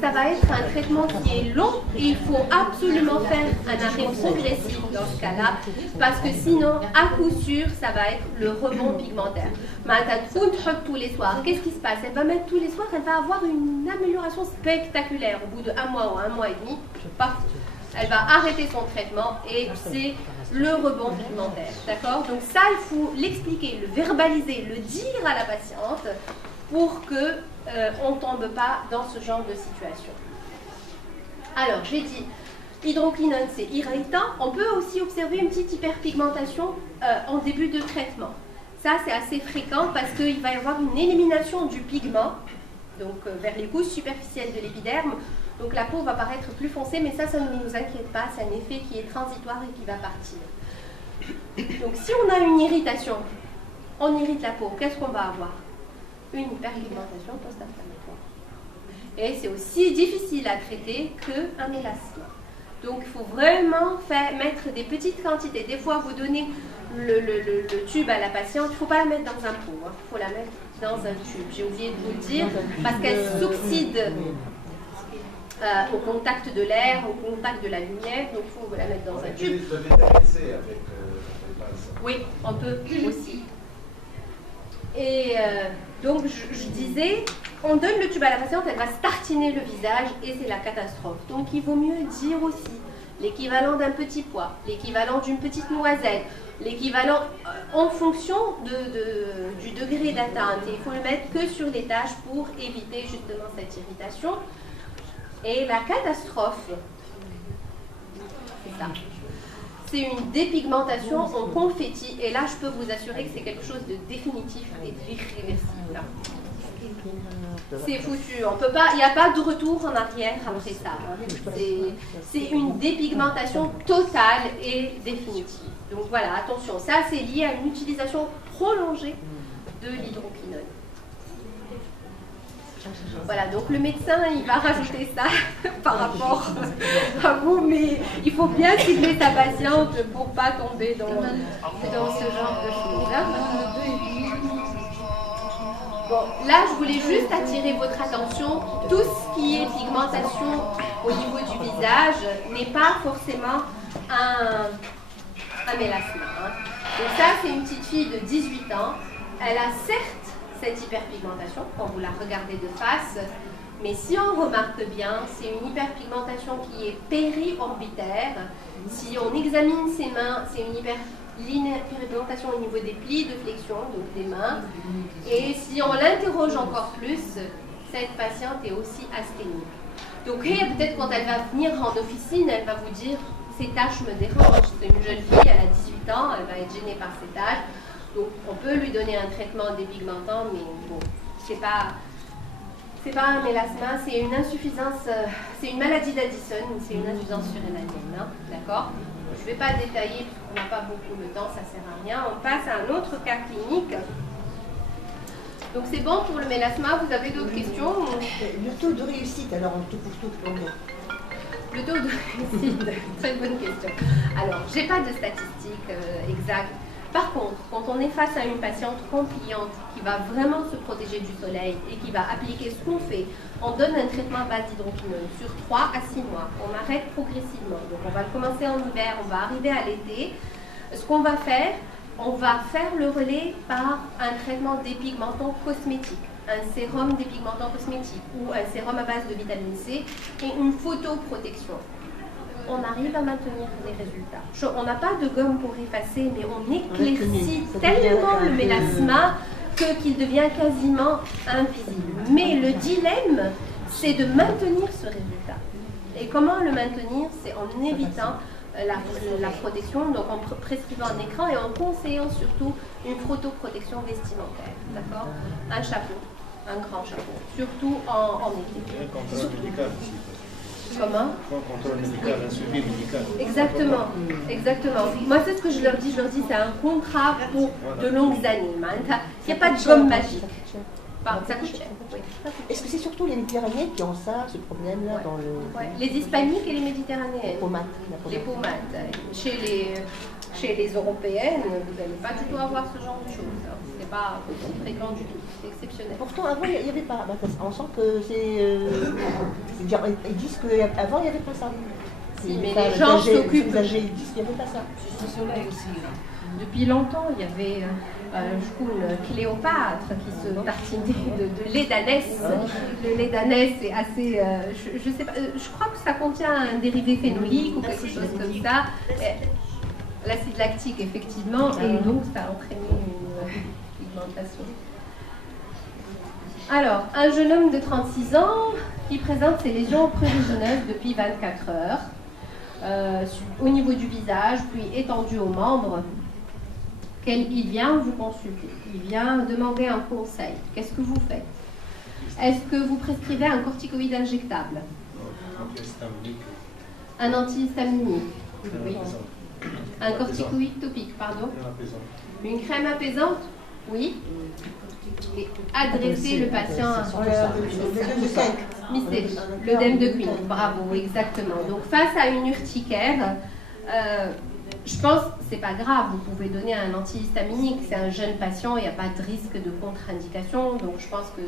Ça va être un traitement qui est long et il faut absolument faire un arrêt progressif dans ce cas-là, parce que sinon, à coup sûr, ça va être le rebond pigmentaire. Tous les soirs, qu'est-ce qui se passe? Elle va mettre tous les soirs, elle va avoir une amélioration spectaculaire. Au bout de 1 mois ou 1 mois et demi, paf, elle va arrêter son traitement et c'est le rebond pigmentaire. D'accord? Donc ça, il faut l'expliquer, le verbaliser, le dire à la patiente pour que on ne tombe pas dans ce genre de situation. Alors, j'ai dit, hydroquinone, c'est irritant. On peut aussi observer une petite hyperpigmentation en début de traitement. Ça, c'est assez fréquent parce qu'il va y avoir une élimination du pigment, donc vers les couches superficielles de l'épiderme. Donc la peau va paraître plus foncée, mais ça ne nous inquiète pas. C'est un effet qui est transitoire et qui va partir. Donc si on a une irritation, on irrite la peau, qu'est-ce qu'on va avoir? Une hyperpigmentation post-inflammatoire. Et c'est aussi difficile à traiter qu'un mélasme. Donc il faut vraiment mettre des petites quantités. Des fois, vous donnez le tube à la patiente, il ne faut pas la mettre dans un pot, il faut la mettre dans un tube. J'ai oublié de vous le dire, parce qu'elle s'oxyde au contact de l'air, au contact de la lumière, donc il faut la mettre dans un tube. Oui, on peut aussi. Et donc, je disais, on donne le tube à la patiente, elle va se tartiner le visage et c'est la catastrophe. Donc, il vaut mieux dire aussi l'équivalent d'un petit pois, l'équivalent d'une petite noisette, l'équivalent en fonction du degré d'atteinte. Et il faut le mettre que sur les taches pour éviter justement cette irritation. Et la catastrophe, c'est ça. C'est une dépigmentation en confetti. Et là, je peux vous assurer que c'est quelque chose de définitif et d'irréversible. C'est foutu. On peut pas, il n'y a pas de retour en arrière après ça. C'est une dépigmentation totale et définitive. Donc voilà, attention. Ça, c'est lié à une utilisation prolongée de l'hydroquinone. Voilà, donc le médecin, il va rajouter ça par rapport à vous, mais il faut bien cibler sa patiente pour ne pas tomber dans ce genre de choses. Bon, là, je voulais juste attirer votre attention. Tout ce qui est pigmentation au niveau du visage n'est pas forcément un mélasme. Hein. Donc ça, c'est une petite fille de 18 ans. Elle a certes cette hyperpigmentation quand vous la regardez de face, mais si on remarque bien, c'est une hyperpigmentation qui est périorbitaire. Si on examine ses mains, c'est une hyperpigmentation au niveau des plis de flexion, donc des mains. Et si on l'interroge encore plus, cette patiente est aussi asthénique. Donc peut-être quand elle va venir en officine, elle va vous dire « ces taches me dérangent ». C'est une jeune fille, elle a 18 ans, elle va être gênée par ces taches. Donc, on peut lui donner un traitement dépigmentant, mais bon, c'est pas un mélasme, c'est une insuffisance, c'est une maladie d'Addison, c'est une insuffisance surrénalienne, hein, d'accord? Je ne vais pas détailler, parce qu'on n'a pas beaucoup de temps, ça ne sert à rien. On passe à un autre cas clinique. Donc, c'est bon pour le mélasme. Vous avez d'autres questions? Le taux de réussite, alors, on te pousse tout le monde. Le taux de réussite, très bonne question. Alors, je n'ai pas de statistiques exactes. Par contre, quand on est face à une patiente compliante qui va vraiment se protéger du soleil et qui va appliquer ce qu'on fait, on donne un traitement à base d'hydroquinone sur 3 à 6 mois. On arrête progressivement. Donc on va le commencer en hiver, on va arriver à l'été. Ce qu'on va faire, on va faire le relais par un traitement dépigmentant cosmétique, un sérum dépigmentant cosmétique ou un sérum à base de vitamine C et une photoprotection. On arrive à maintenir les résultats. On n'a pas de gomme pour effacer, mais on éclaircit tellement le mélasme qu'il devient quasiment invisible. Mais le dilemme, c'est de maintenir ce résultat. Et comment le maintenir? C'est en évitant la protection, donc en prescrivant un écran et en conseillant surtout une photoprotection vestimentaire, d'accord? Un chapeau, un grand chapeau, surtout en été. Un contrôle médical aussi. Comment? Un contrôle médical, un suivi médical. Exactement, exactement. Moi, c'est ce que je leur dis c'est un contrat pour de longues années. Il n'y a pas de gomme magique. Enfin, ça coûte cher. Oui. Est-ce que c'est surtout les Méditerranéens qui ont ça, ce problème-là dans le... Ouais. Les Hispaniques et les Méditerranéennes. Les pommades. Les pommades. Chez les Européennes, vous n'allez pas du tout avoir ce genre de choses. Ce n'est pas fréquent du tout. C'est exceptionnel. Pourtant, avant, il n'y avait pas. On sent que c'est... ils disent qu'avant, il n'y avait pas ça. Si, mais les gens s'occupent. Les âgés, ils disent qu'il n'y avait pas ça. Depuis longtemps, il y avait Cléopâtre qui se tartinait de lait d'ânesse. Le lait d'ânesse est assez... je sais pas, je crois que ça contient un dérivé phénolique ou quelque chose comme ça. L'acide lactique, effectivement, et donc ça a entraîné une pigmentation. Alors, un jeune homme de 36 ans qui présente ses lésions prurigineuses depuis 24 heures, au niveau du visage, puis étendu aux membres. Il vient vous consulter, il vient demander un conseil. Qu'est-ce que vous faites? Est-ce que vous prescrivez un corticoïde injectable? Un antihistaminique? Oui. Un corticoïde topique, pardon? Une crème apaisante? Oui. Et adresser le patient à son l'œdème de Queen. Bravo, exactement. Donc face à une urticaire, je pense que ce n'est pas grave, vous pouvez donner un antihistaminique, c'est un jeune patient, il n'y a pas de risque de contre-indication, donc je pense que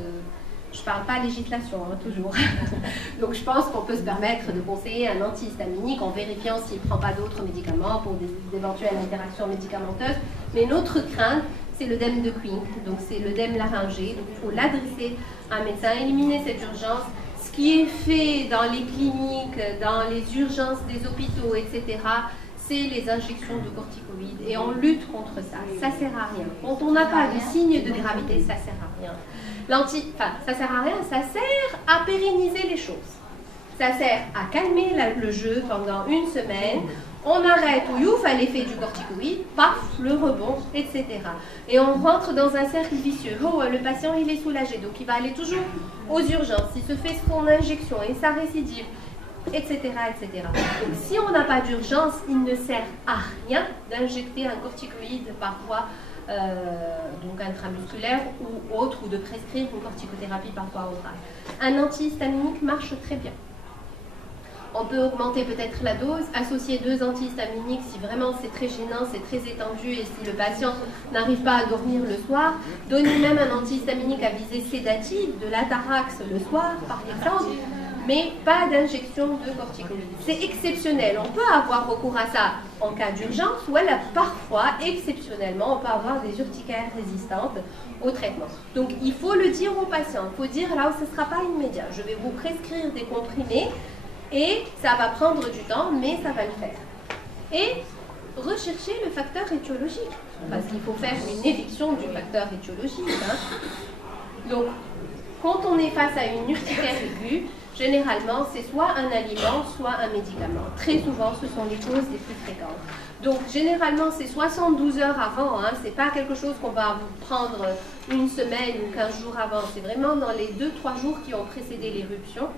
je ne parle pas législation, toujours. Donc je pense qu'on peut se permettre de conseiller un antihistaminique en vérifiant s'il ne prend pas d'autres médicaments pour d'éventuelles interactions médicamenteuses. Mais notre crainte, c'est l'œdème de Queen, donc c'est l'œdème laryngé, donc il faut l'adresser à un médecin, éliminer cette urgence. Ce qui est fait dans les cliniques, dans les urgences des hôpitaux, etc., c'est les injections de corticoïdes et on lutte contre ça. Ça ne sert à rien. Quand on n'a pas de signe de gravité, ça ne sert à rien. Ça sert à rien, ça sert à pérenniser les choses. Ça sert à calmer le jeu pendant une semaine. On arrête, ouf, à l'effet du corticoïde, paf, le rebond, etc. Et on rentre dans un cercle vicieux. Oh, le patient, il est soulagé, donc il va aller toujours aux urgences. Il se fait son injection et sa récidive, etc., etc. Donc si on n'a pas d'urgence, il ne sert à rien d'injecter un corticoïde par voie donc intramusculaire ou autre, ou de prescrire une corticothérapie par voie orale. Un antihistaminique marche très bien. On peut augmenter peut-être la dose, associer 2 antihistaminiques si vraiment c'est très gênant, c'est très étendu et si le patient n'arrive pas à dormir le soir. Donner même un antihistaminique à visée sédative, de l'atarax le soir par exemple, mais pas d'injection de corticoïdes. C'est exceptionnel, on peut avoir recours à ça en cas d'urgence ou alors parfois, exceptionnellement, on peut avoir des urticaires résistantes au traitement. Donc il faut le dire aux patients, il faut dire là où ce ne sera pas immédiat. Je vais vous prescrire des comprimés et ça va prendre du temps, mais ça va le faire. Et rechercher le facteur étiologique, parce qu'il faut faire une éviction du facteur étiologique. Donc, quand on est face à une urticaire aiguë, généralement, c'est soit un aliment, soit un médicament. Très souvent, ce sont les causes les plus fréquentes. Donc, généralement, c'est 72 heures avant. Ce n'est pas quelque chose qu'on va vous prendre une semaine ou 15 jours avant. C'est vraiment dans les 2-3 jours qui ont précédé l'éruption.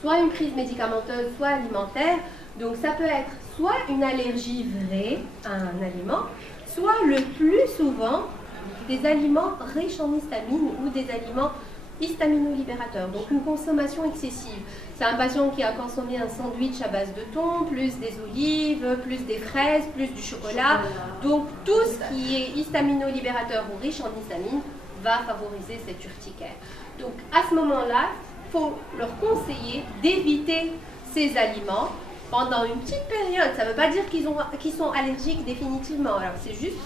Soit une prise médicamenteuse, soit alimentaire. Donc ça peut être soit une allergie vraie à un aliment, soit le plus souvent des aliments riches en histamine ou des aliments histaminolibérateurs, donc une consommation excessive. C'est un patient qui a consommé un sandwich à base de thon, plus des olives, plus des fraises, plus du chocolat. Donc tout ce qui est histaminolibérateur ou riche en histamine va favoriser cette urticaire. Donc à ce moment-là, il faut leur conseiller d'éviter ces aliments pendant une petite période. Ça ne veut pas dire qu'ils sont allergiques définitivement. Alors c'est juste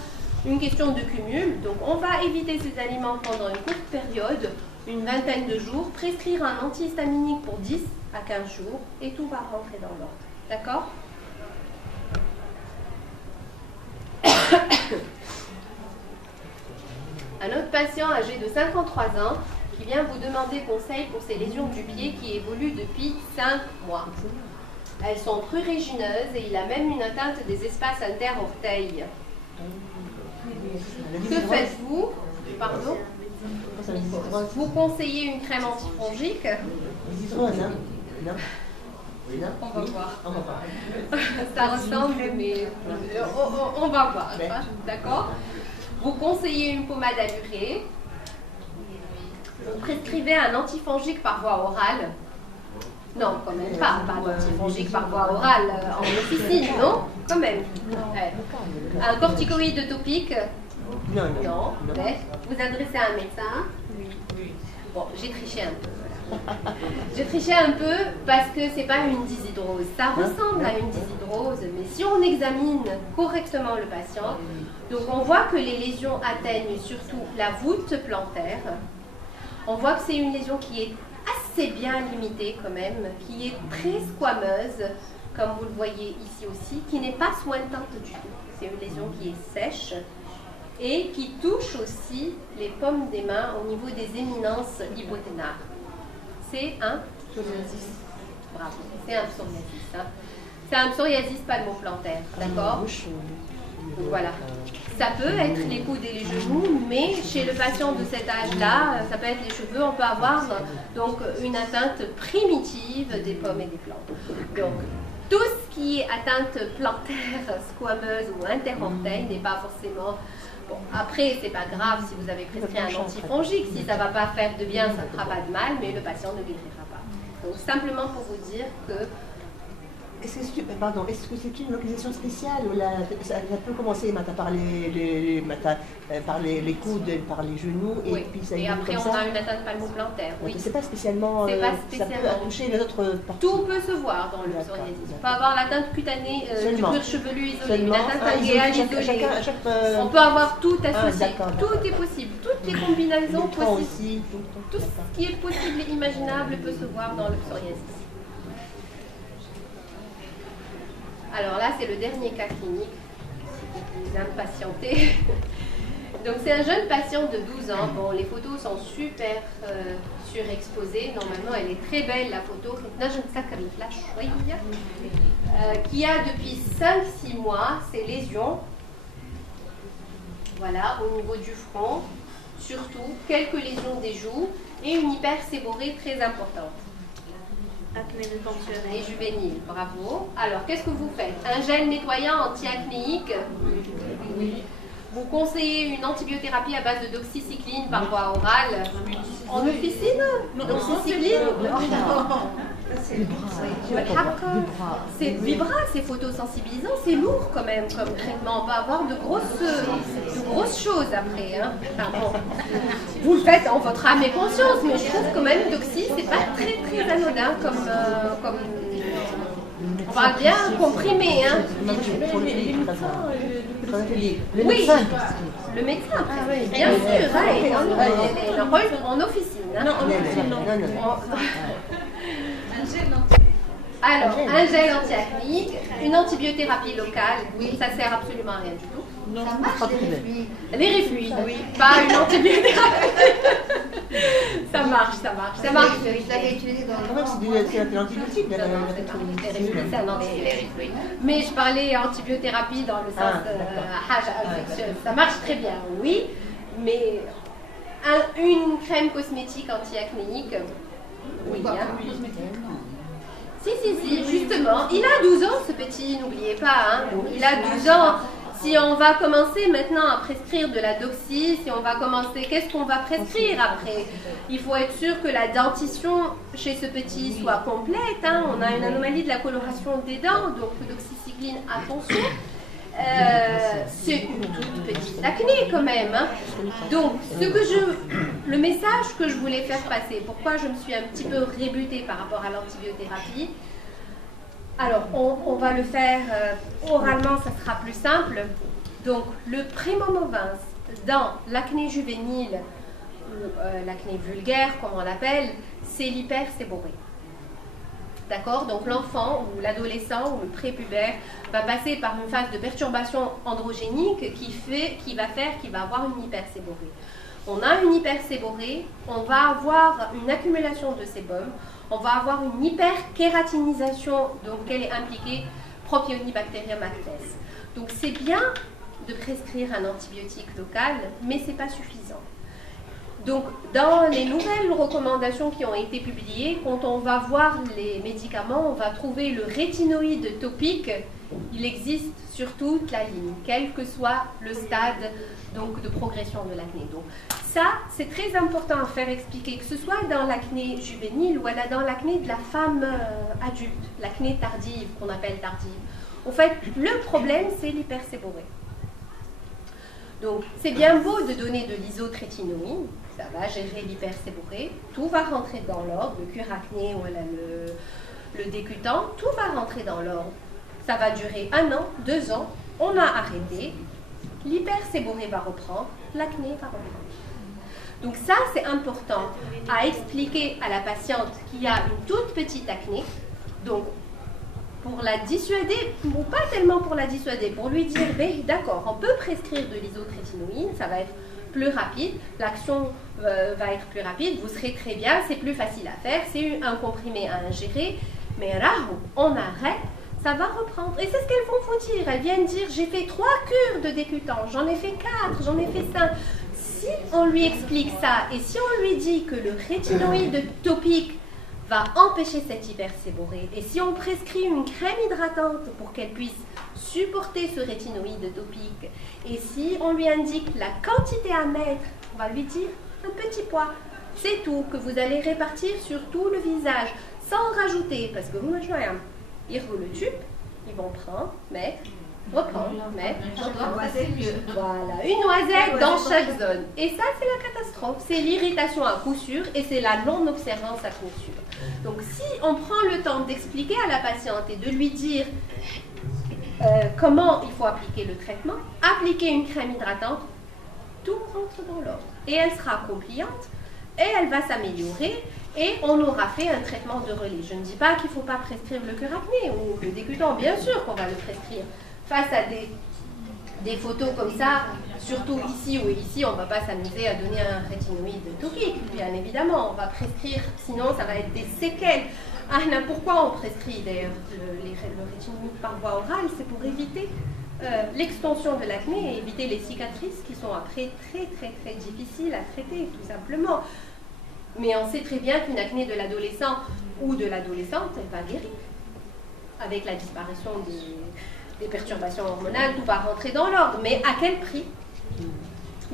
une question de cumul. Donc on va éviter ces aliments pendant une courte période, une vingtaine de jours, prescrire un antihistaminique pour 10 à 15 jours et tout va rentrer dans l'ordre. D'accord ? Un autre patient âgé de 53 ans qui vient vous demander conseil pour ses lésions du pied qui évoluent depuis 5 mois. Elles sont prurigineuses et il a même une atteinte des espaces interorteils. Que faites-vous? Pardon? Vous conseillez une crème antifongique? On va voir. Ça ressemble, mais on va voir. Hein? D'accord? Vous conseillez une pommade allurée. Vous prescrivez un antifongique par voie orale. Non, quand même pas d'antifongique par voie orale en officine, non? Quand même. Un corticoïde topique? Non. Mais vous adressez à un médecin? Oui. Bon, j'ai triché un peu. J'ai triché un peu parce que c'est pas une dyshydrose. Ça ressemble à une dyshydrose, mais si on examine correctement le patient, donc on voit que les lésions atteignent surtout la voûte plantaire. On voit que c'est une lésion qui est assez bien limitée quand même, qui est très squameuse, comme vous le voyez ici aussi, qui n'est pas sointante du tout. C'est une lésion qui est sèche et qui touche aussi les paumes des mains au niveau des éminences hypothénaires. C'est un psoriasis. Bravo, c'est un psoriasis. Hein. C'est un psoriasis palmoplantaire, d'accord? Donc voilà. Ça peut être les coudes et les genoux, mais chez le patient de cet âge-là, ça peut être les cheveux. On peut avoir donc une atteinte primitive des pommes et des plantes. Donc tout ce qui est atteinte plantaire, squameuse ou interorteil n'est pas forcément... Bon, après, c'est pas grave si vous avez prescrit un antifongique. Si ça ne va pas faire de bien, ça ne fera pas de mal, mais le patient ne guérira pas. Donc simplement pour vous dire que... Est-ce que c'est une localisation spéciale ou ça peut commencer par les coudes, par les genoux oui. Et puis ça et après on a une atteinte palmoplantaire. Oui. C'est pas spécialement. Ça peut toucher les autres parties. Tout peut se voir dans le psoriasis. On peut avoir l'atteinte cutanée du cuir chevelu isolé, une atteinte alvéole isolée. On peut avoir tout associé. Tout est possible. Toutes les combinaisons possibles. Tout ce qui est possible et imaginable peut se voir dans le psoriasis. Alors là, c'est le dernier cas clinique, si vous impatientez. Donc c'est un jeune patient de 12 ans. Bon, les photos sont super surexposées. Normalement, elle est très belle, la photo. Qui a depuis 5-6 mois ces lésions. Voilà, au niveau du front, surtout quelques lésions des joues et une hyperséborrhée très importante. Acné et juvénile, bravo. Alors, qu'est-ce que vous faites? Un gel nettoyant anti-acnéique? Oui. Vous conseillez une antibiothérapie à base de doxycycline par voie orale? En officine? Doxycycline? C'est Vibra, c'est photosensibilisant, c'est lourd quand même comme traitement. On va avoir de grosses choses après. Hein. Enfin, bon. Vous le faites en votre âme et conscience, mais je trouve quand même Doxy, c'est pas très anodin comme on parle bien comprimé. Hein. Oui, le médecin, bien sûr, en officine. Hein. Alors, un gel anti-acnéique, une antibiothérapie locale, oui, ça sert absolument à rien du tout. Non. Ça marche les refluides, oui. Pas une antibiothérapie. ça marche. Je l'avais utilisé dans le c'est un antibiotique. Mais je parlais antibiothérapie dans le sens infectieuse. Ça marche très bien, oui, mais une crème cosmétique anti-acnéique, oui. Si, justement. Il a 12 ans, ce petit, n'oubliez pas. Hein. Il a 12 ans. Si on va commencer maintenant à prescrire de la doxy, si on va commencer, qu'est-ce qu'on va prescrire après? Il faut être sûr que la dentition chez ce petit soit complète. Hein. On a une anomalie de la coloration des dents, donc doxycycline, attention. C'est une toute petite acné quand même. Hein. Donc, le message que je voulais faire passer, pourquoi je me suis un petit peu rébutée par rapport à l'antibiothérapie. Alors, on va le faire oralement, ça sera plus simple. Donc, le Primomovins dans l'acné juvénile ou l'acné vulgaire, comme on l'appelle, c'est l'hyperséborrhée. D'accord? Donc l'enfant ou l'adolescent ou le prépubère va passer par une phase de perturbation androgénique qui va avoir une hyperséborrhée. on a une hyperséborrhée, on va avoir une accumulation de sébum, on va avoir une hyperkératinisation, donc elle est impliquée Propionibacterium acnes. Donc c'est bien de prescrire un antibiotique local, mais ce n'est pas suffisant. Donc dans les nouvelles recommandations qui ont été publiées, quand on va voir les médicaments, on va trouver le rétinoïde topique, il existe sur toute la ligne, quel que soit le stade donc, de progression de l'acné. Donc ça, c'est très important à faire expliquer, que ce soit dans l'acné juvénile ou dans l'acné de la femme adulte, l'acné tardive, qu'on appelle tardive. En fait, le problème, c'est l'hyperséborrhée. Donc, c'est bien beau de donner de l'isotrétinoïne, ça va gérer l'hyperséborrhée, tout va rentrer dans l'ordre, le cure acné, voilà, le décutant, tout va rentrer dans l'ordre. Ça va durer 1 an, 2 ans, on a arrêté, l'hyperséborrhée va reprendre, l'acné va reprendre. Donc ça, c'est important à expliquer à la patiente qui a une toute petite acné, donc pour la dissuader, ou pas tellement pour la dissuader, pour lui dire, ben, d'accord, on peut prescrire de l'isotrétinoïne, ça va être plus rapide, l'action va être plus rapide, vous serez très bien, c'est plus facile à faire, c'est un comprimé à ingérer, mais là, on arrête, ça va reprendre. Et c'est ce qu'elles vont vous dire, elles viennent dire, j'ai fait 3 cures de décutant, j'en ai fait 4, j'en ai fait 5. Si on lui explique ça, et si on lui dit que le rétinoïde topique va empêcher cette hyperséborrhée. Et si on prescrit une crème hydratante pour qu'elle puisse supporter ce rétinoïde topique, et si on lui indique la quantité à mettre, on va lui dire un petit poids. C'est tout, que vous allez répartir sur tout le visage, sans rajouter, parce que vous me voyez, ils roulent le tube, ils vont prendre, mettre, reprendre, mettre, voilà, une noisette dans chaque zone. Et ça, c'est la catastrophe. C'est l'irritation à coup sûr et c'est la non-observance à coup sûr. Donc, si on prend le temps d'expliquer à la patiente et de lui dire comment il faut appliquer le traitement, appliquer une crème hydratante, tout rentre dans l'ordre. Et elle sera compliante et elle va s'améliorer et on aura fait un traitement de relais. Je ne dis pas qu'il ne faut pas prescrire le cure acné ou le décutant, bien sûr qu'on va le prescrire. Face à des photos comme ça, surtout ici ou ici, on ne va pas s'amuser à donner un rétinoïde topique, bien évidemment, on va prescrire, sinon ça va être des séquelles. Ah, pourquoi on prescrit d'ailleurs le rétinoïde par voie orale? C'est pour éviter l'extension de l'acné et éviter les cicatrices qui sont après très très très difficiles à traiter, tout simplement. Mais on sait très bien qu'une acné de l'adolescent ou de l'adolescente, elle va guérir avec la disparition des perturbations hormonales, tout va rentrer dans l'ordre, mais à quel prix?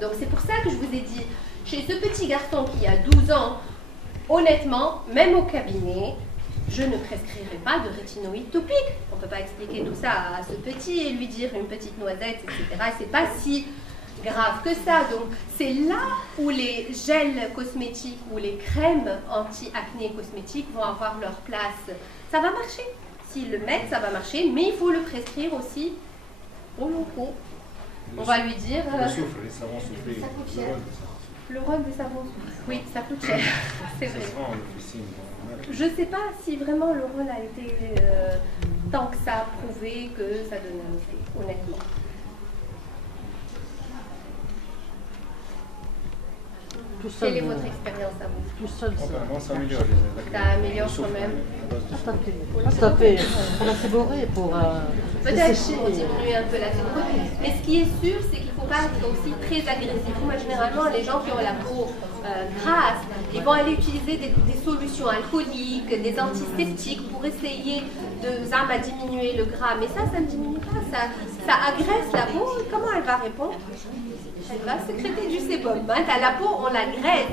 Donc c'est pour ça que je vous ai dit, chez ce petit garçon qui a 12 ans, honnêtement, même au cabinet, je ne prescrirai pas de rétinoïde topique. On ne peut pas expliquer tout ça à ce petit et lui dire une petite noisette, etc. C'est pas si grave que ça. Donc c'est là où les gels cosmétiques ou les crèmes anti-acné cosmétiques vont avoir leur place. Ça va marcher. S'ils le mettent, ça va marcher, mais il faut le prescrire aussi au long cours. On va lui dire... Le soufre, les savons soufflés. Ça coûte cher. Le rôle des savons soufflés. Oui, ça coûte cher. C'est vrai. Je ne sais pas si vraiment le rôle a été tant que ça prouvé que ça donne un effet, honnêtement. Quelle est votre expérience à vous? Tout seul, ça améliore. Ça améliore quand même. Ça fait pour la séborrhée, pour peut-être pour diminuer un peu la séborrhée. Mais ce qui est sûr, c'est qu'il ne faut pas être aussi très agressif. Moi, généralement, les gens qui ont la peau grasse, ils vont aller utiliser des solutions alcooliques, des antiseptiques pour essayer de diminuer le gras. Mais ça ne diminue pas. Ça agresse la peau. Comment elle va répondre? Elle va sécréter du sébum. T'as la peau, on la graisse.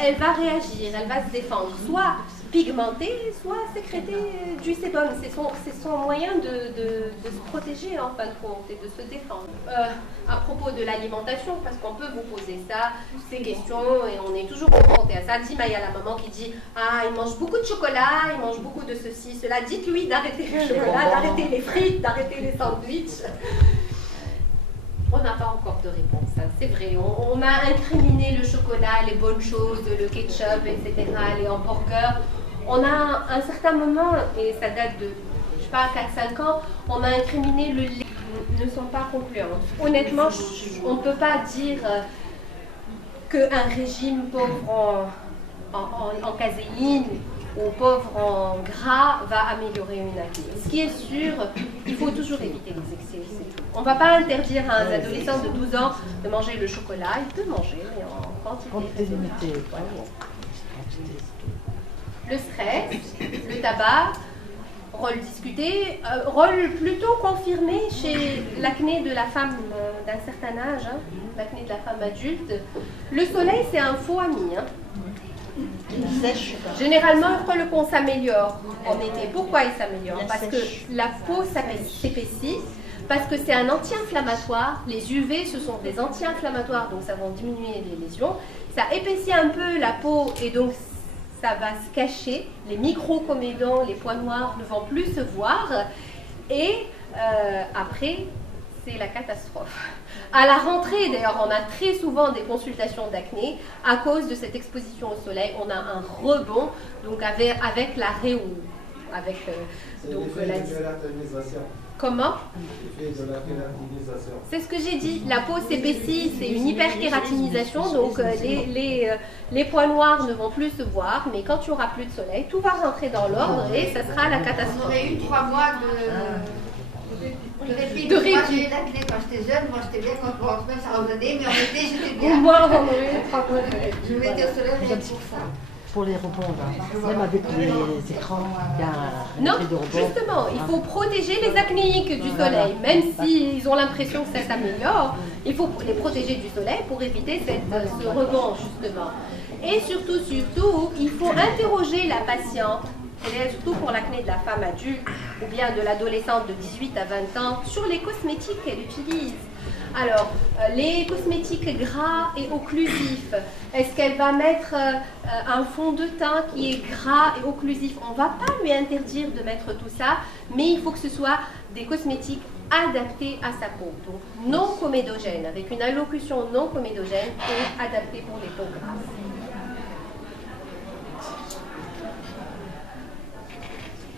Elle va réagir, elle va se défendre. Soit pigmenter, soit sécréter du sébum. C'est son moyen de se protéger en fin de compte et de se défendre. À propos de l'alimentation, parce qu'on peut vous poser ça, ces questions, et on est toujours confronté à ça. Dimaya, la maman qui dit « Ah, il mange beaucoup de chocolat, il mange beaucoup de ceci, cela. » Dites-lui d'arrêter le chocolat, d'arrêter les frites, d'arrêter les sandwichs. On n'a pas encore de réponse, hein. C'est vrai. On a incriminé le chocolat, les bonnes choses, le ketchup, etc., les hamburgers. On a à un certain moment, et ça date de, je sais pas, 4-5 ans, on a incriminé le lait. Ne sont pas concluantes. Honnêtement, on ne peut pas dire qu'un régime pauvre en caséine ou pauvre en gras va améliorer une acné. Ce qui est sûr, il faut toujours éviter les excès, c'est tout. On ne va pas interdire à un adolescent de 12 ans de manger le chocolat, il peut manger, mais en quantité limitée. Le stress, le tabac, rôle discuté, rôle plutôt confirmé chez l'acné de la femme d'un certain âge, hein, l'acné de la femme adulte. Le soleil, c'est un faux ami. Hein. Généralement, le qu'on s'améliore en été. Pourquoi il s'améliore? Parce que la peau s'épaissit, parce que c'est un anti-inflammatoire. Les UV, ce sont des anti-inflammatoires, donc ça va diminuer les lésions. Ça épaissit un peu la peau et donc ça va se cacher. Les microcomédons, les points noirs ne vont plus se voir. Et après, c'est la catastrophe. À la rentrée, d'ailleurs, on a très souvent des consultations d'acné. À cause de cette exposition au soleil, on a un rebond, donc avec l'arrêt ou avec donc la kératinisation. Comment? C'est ce que j'ai dit. La peau s'épaissit, c'est une hyperkératinisation, donc les points noirs ne vont plus se voir, mais quand il n'y aura plus de soleil, tout va rentrer dans l'ordre et ça sera la catastrophe. On aurait eu 3 mois de répit. Moi, j'ai eu l'acné quand j'étais jeune, moi j'étais bien quand je pense même ça revenait, mais en été j'étais bien. Moi, on aurait eu 3 mois de répit. Je me mettais au soleil rien pour ça. Pour les rebonds, là. Même avec les écrans, il y a un non, effet de rebond. Justement, il faut protéger les acnéiques du soleil. Même s'ils ont l'impression que ça s'améliore, il faut les protéger du soleil pour éviter ce rebond, justement. Et surtout, il faut interroger la patiente, surtout pour l'acné de la femme adulte ou bien de l'adolescente de 18 à 20 ans, sur les cosmétiques qu'elle utilise. Alors, les cosmétiques gras et occlusifs, est-ce qu'elle va mettre un fond de teint qui est gras et occlusif? On ne va pas lui interdire de mettre tout ça, mais il faut que ce soit des cosmétiques adaptés à sa peau. Donc, non comédogènes, avec une allocution non comédogène et adaptée pour les peaux grasses.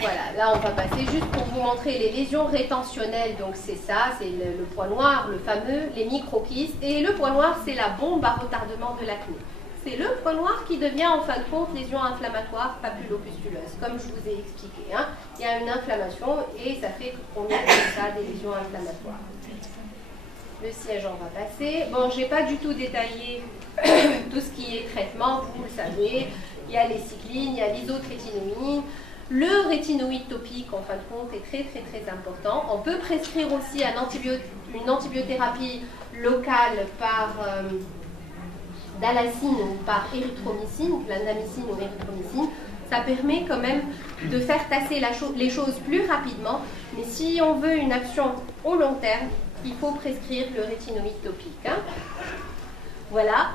Voilà, là on va passer juste pour vous montrer les lésions rétentionnelles. Donc c'est ça, c'est le point noir, le fameux, les microkystes. Et le point noir, c'est la bombe à retardement de l'acné. C'est le point noir qui devient en fin de compte lésion inflammatoire papulopustuleuse, comme je vous ai expliqué. Hein. Il y a une inflammation et ça fait qu'on a comme ça des lésions inflammatoires. Le siège, on va passer. Bon, je n'ai pas du tout détaillé tout ce qui est traitement, vous le savez. Il y a les cyclines, il y a l'isotrétinomine. Le rétinoïde topique, en fin de compte, est très très très important. On peut prescrire aussi une antibiothérapie locale par dalacine ou par érythromycine, blandamycine ou érythromycine. Ça permet quand même de faire tasser les choses plus rapidement. Mais si on veut une action au long terme, il faut prescrire le rétinoïde topique. Hein. Voilà.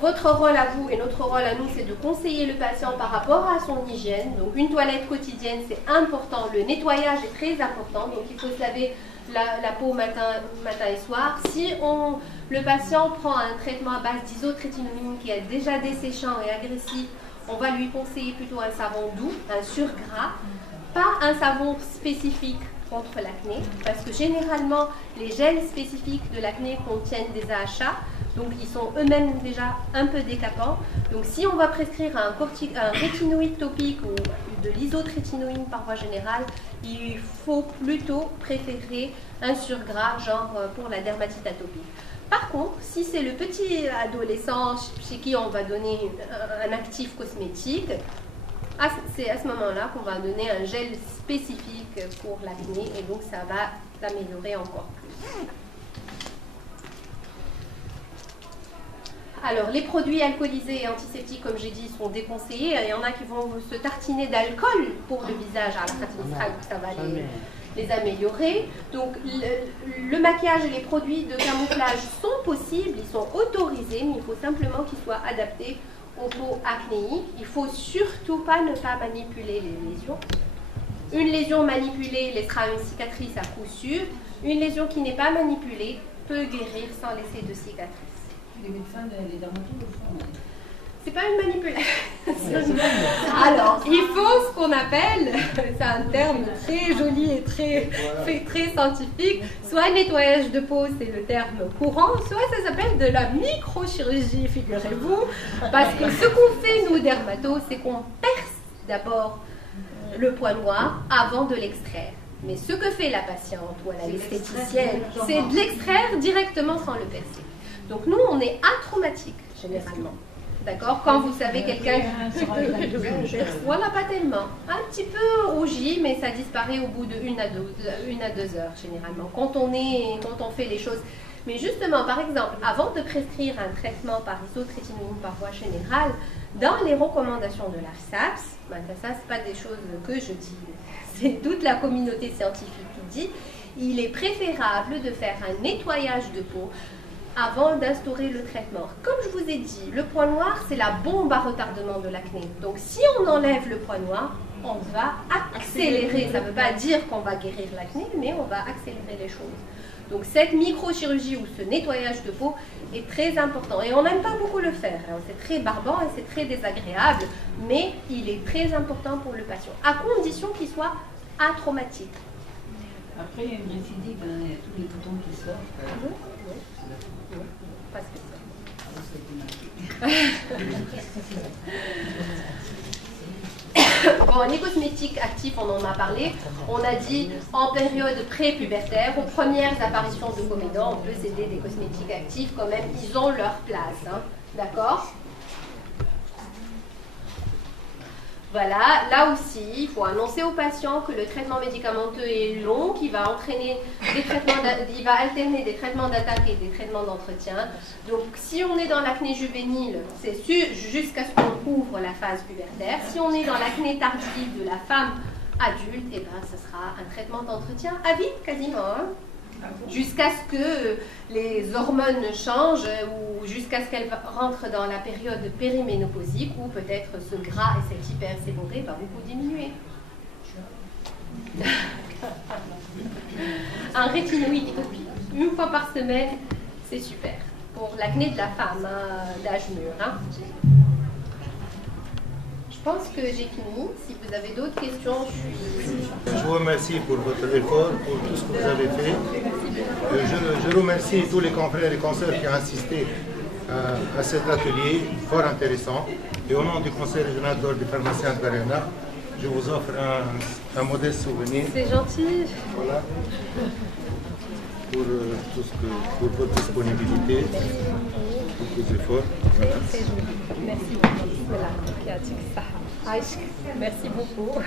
Votre rôle à vous et notre rôle à nous, c'est de conseiller le patient par rapport à son hygiène. Donc une toilette quotidienne, c'est important. Le nettoyage est très important. Donc il faut se laver la peau matin et soir. Si le patient prend un traitement à base d'isotrétinomine qui est déjà desséchant et agressif, on va lui conseiller plutôt un savon doux, un surgras, pas un savon spécifique contre l'acné, parce que généralement, les gels spécifiques de l'acné contiennent des AHA, donc ils sont eux-mêmes déjà un peu décapants. Donc si on va prescrire un rétinoïde topique ou de l'isotrétinoïne par voie générale, il faut plutôt préférer un surgras, genre pour la dermatite atopique. Par contre, si c'est le petit adolescent chez qui on va donner un actif cosmétique, c'est à ce moment-là qu'on va donner un gel spécifique pour l'acné et donc ça va l'améliorer encore plus. Alors, les produits alcoolisés et antiseptiques, comme j'ai dit, sont déconseillés. Il y en a qui vont se tartiner d'alcool pour le visage à la pratique, ça va les améliorer. Donc, le maquillage et les produits de camouflage sont possibles, ils sont autorisés, mais il faut simplement qu'ils soient adaptés aux peaux acnéiques. Il ne faut surtout ne pas manipuler les lésions. Une lésion manipulée laissera une cicatrice à coup sûr. Une lésion qui n'est pas manipulée peut guérir sans laisser de cicatrice. Les médecins, les dermatologues le font. C'est pas une manipulation. Alors, il faut ce qu'on appelle, c'est un terme très joli et très scientifique, soit nettoyage de peau, c'est le terme courant, soit ça s'appelle de la microchirurgie, figurez-vous, parce que ce qu'on fait, nous, dermatos, c'est qu'on perce d'abord le point noir avant de l'extraire. Mais ce que fait la patiente ou l'esthéticienne, c'est de l'extraire directement sans le percer. Donc nous, on est atraumatique, généralement. D'accord? Quand vous savez quelqu'un... Voilà, pas tellement. Un petit peu rougi, mais ça disparaît au bout de 1 à 2 heures, généralement, quand on fait les choses. Mais justement, par exemple, avant de prescrire un traitement par isotrétinoïne par voie générale, dans les recommandations de l'ARSAPS, ça, c'est pas des choses que je dis, c'est toute la communauté scientifique qui dit, il est préférable de faire un nettoyage de peau avant d'instaurer le traitement. Comme je vous ai dit, le point noir, c'est la bombe à retardement de l'acné. Donc, si on enlève le point noir, on va accélérer. Ça ne veut pas dire qu'on va guérir l'acné, mais on va accélérer les choses. Donc, cette microchirurgie ou ce nettoyage de peau est très important. Et on n'aime pas beaucoup le faire. Hein. C'est très barbant et c'est très désagréable, mais il est très important pour le patient, à condition qu'il soit atraumatique. Après, il y a une récidive, hein, il y a tous les boutons qui sortent. Parce que bon, les cosmétiques actifs, on en a parlé. On a dit en période pré-pubertaire, aux premières apparitions de comédons, on peut s'aider des cosmétiques actifs quand même, ils ont leur place. Hein. D'accord? Voilà, là aussi, il faut annoncer aux patients que le traitement médicamenteux est long, qu'il va entraîner des traitements, il va alterner des traitements d'attaque et des traitements d'entretien. Donc, si on est dans l'acné juvénile, c'est jusqu'à ce qu'on couvre la phase pubertaire. Si on est dans l'acné tardive de la femme adulte, eh ben, ce sera un traitement d'entretien à vie, quasiment. Hein, jusqu'à ce que les hormones changent ou jusqu'à ce qu'elle rentre dans la période périménopausique où peut-être ce gras et cette hyperséborrhée va beaucoup diminuer. Un rétinoïde une fois par semaine, c'est super. Pour l'acné de la femme hein, d'âge mûr. Hein. Je pense que j'ai fini. Si vous avez d'autres questions, je vous remercie pour votre effort, pour tout ce que vous avez fait. Je remercie tous les confrères et consoeurs qui ont assisté à cet atelier fort intéressant. Et au nom du Conseil régional d'ordre des pharmaciens de Varena, je vous offre un modeste souvenir. C'est gentil. Voilà. Pour votre disponibilité, pour vos efforts. Voilà. Merci beaucoup. Voilà. Merci beaucoup.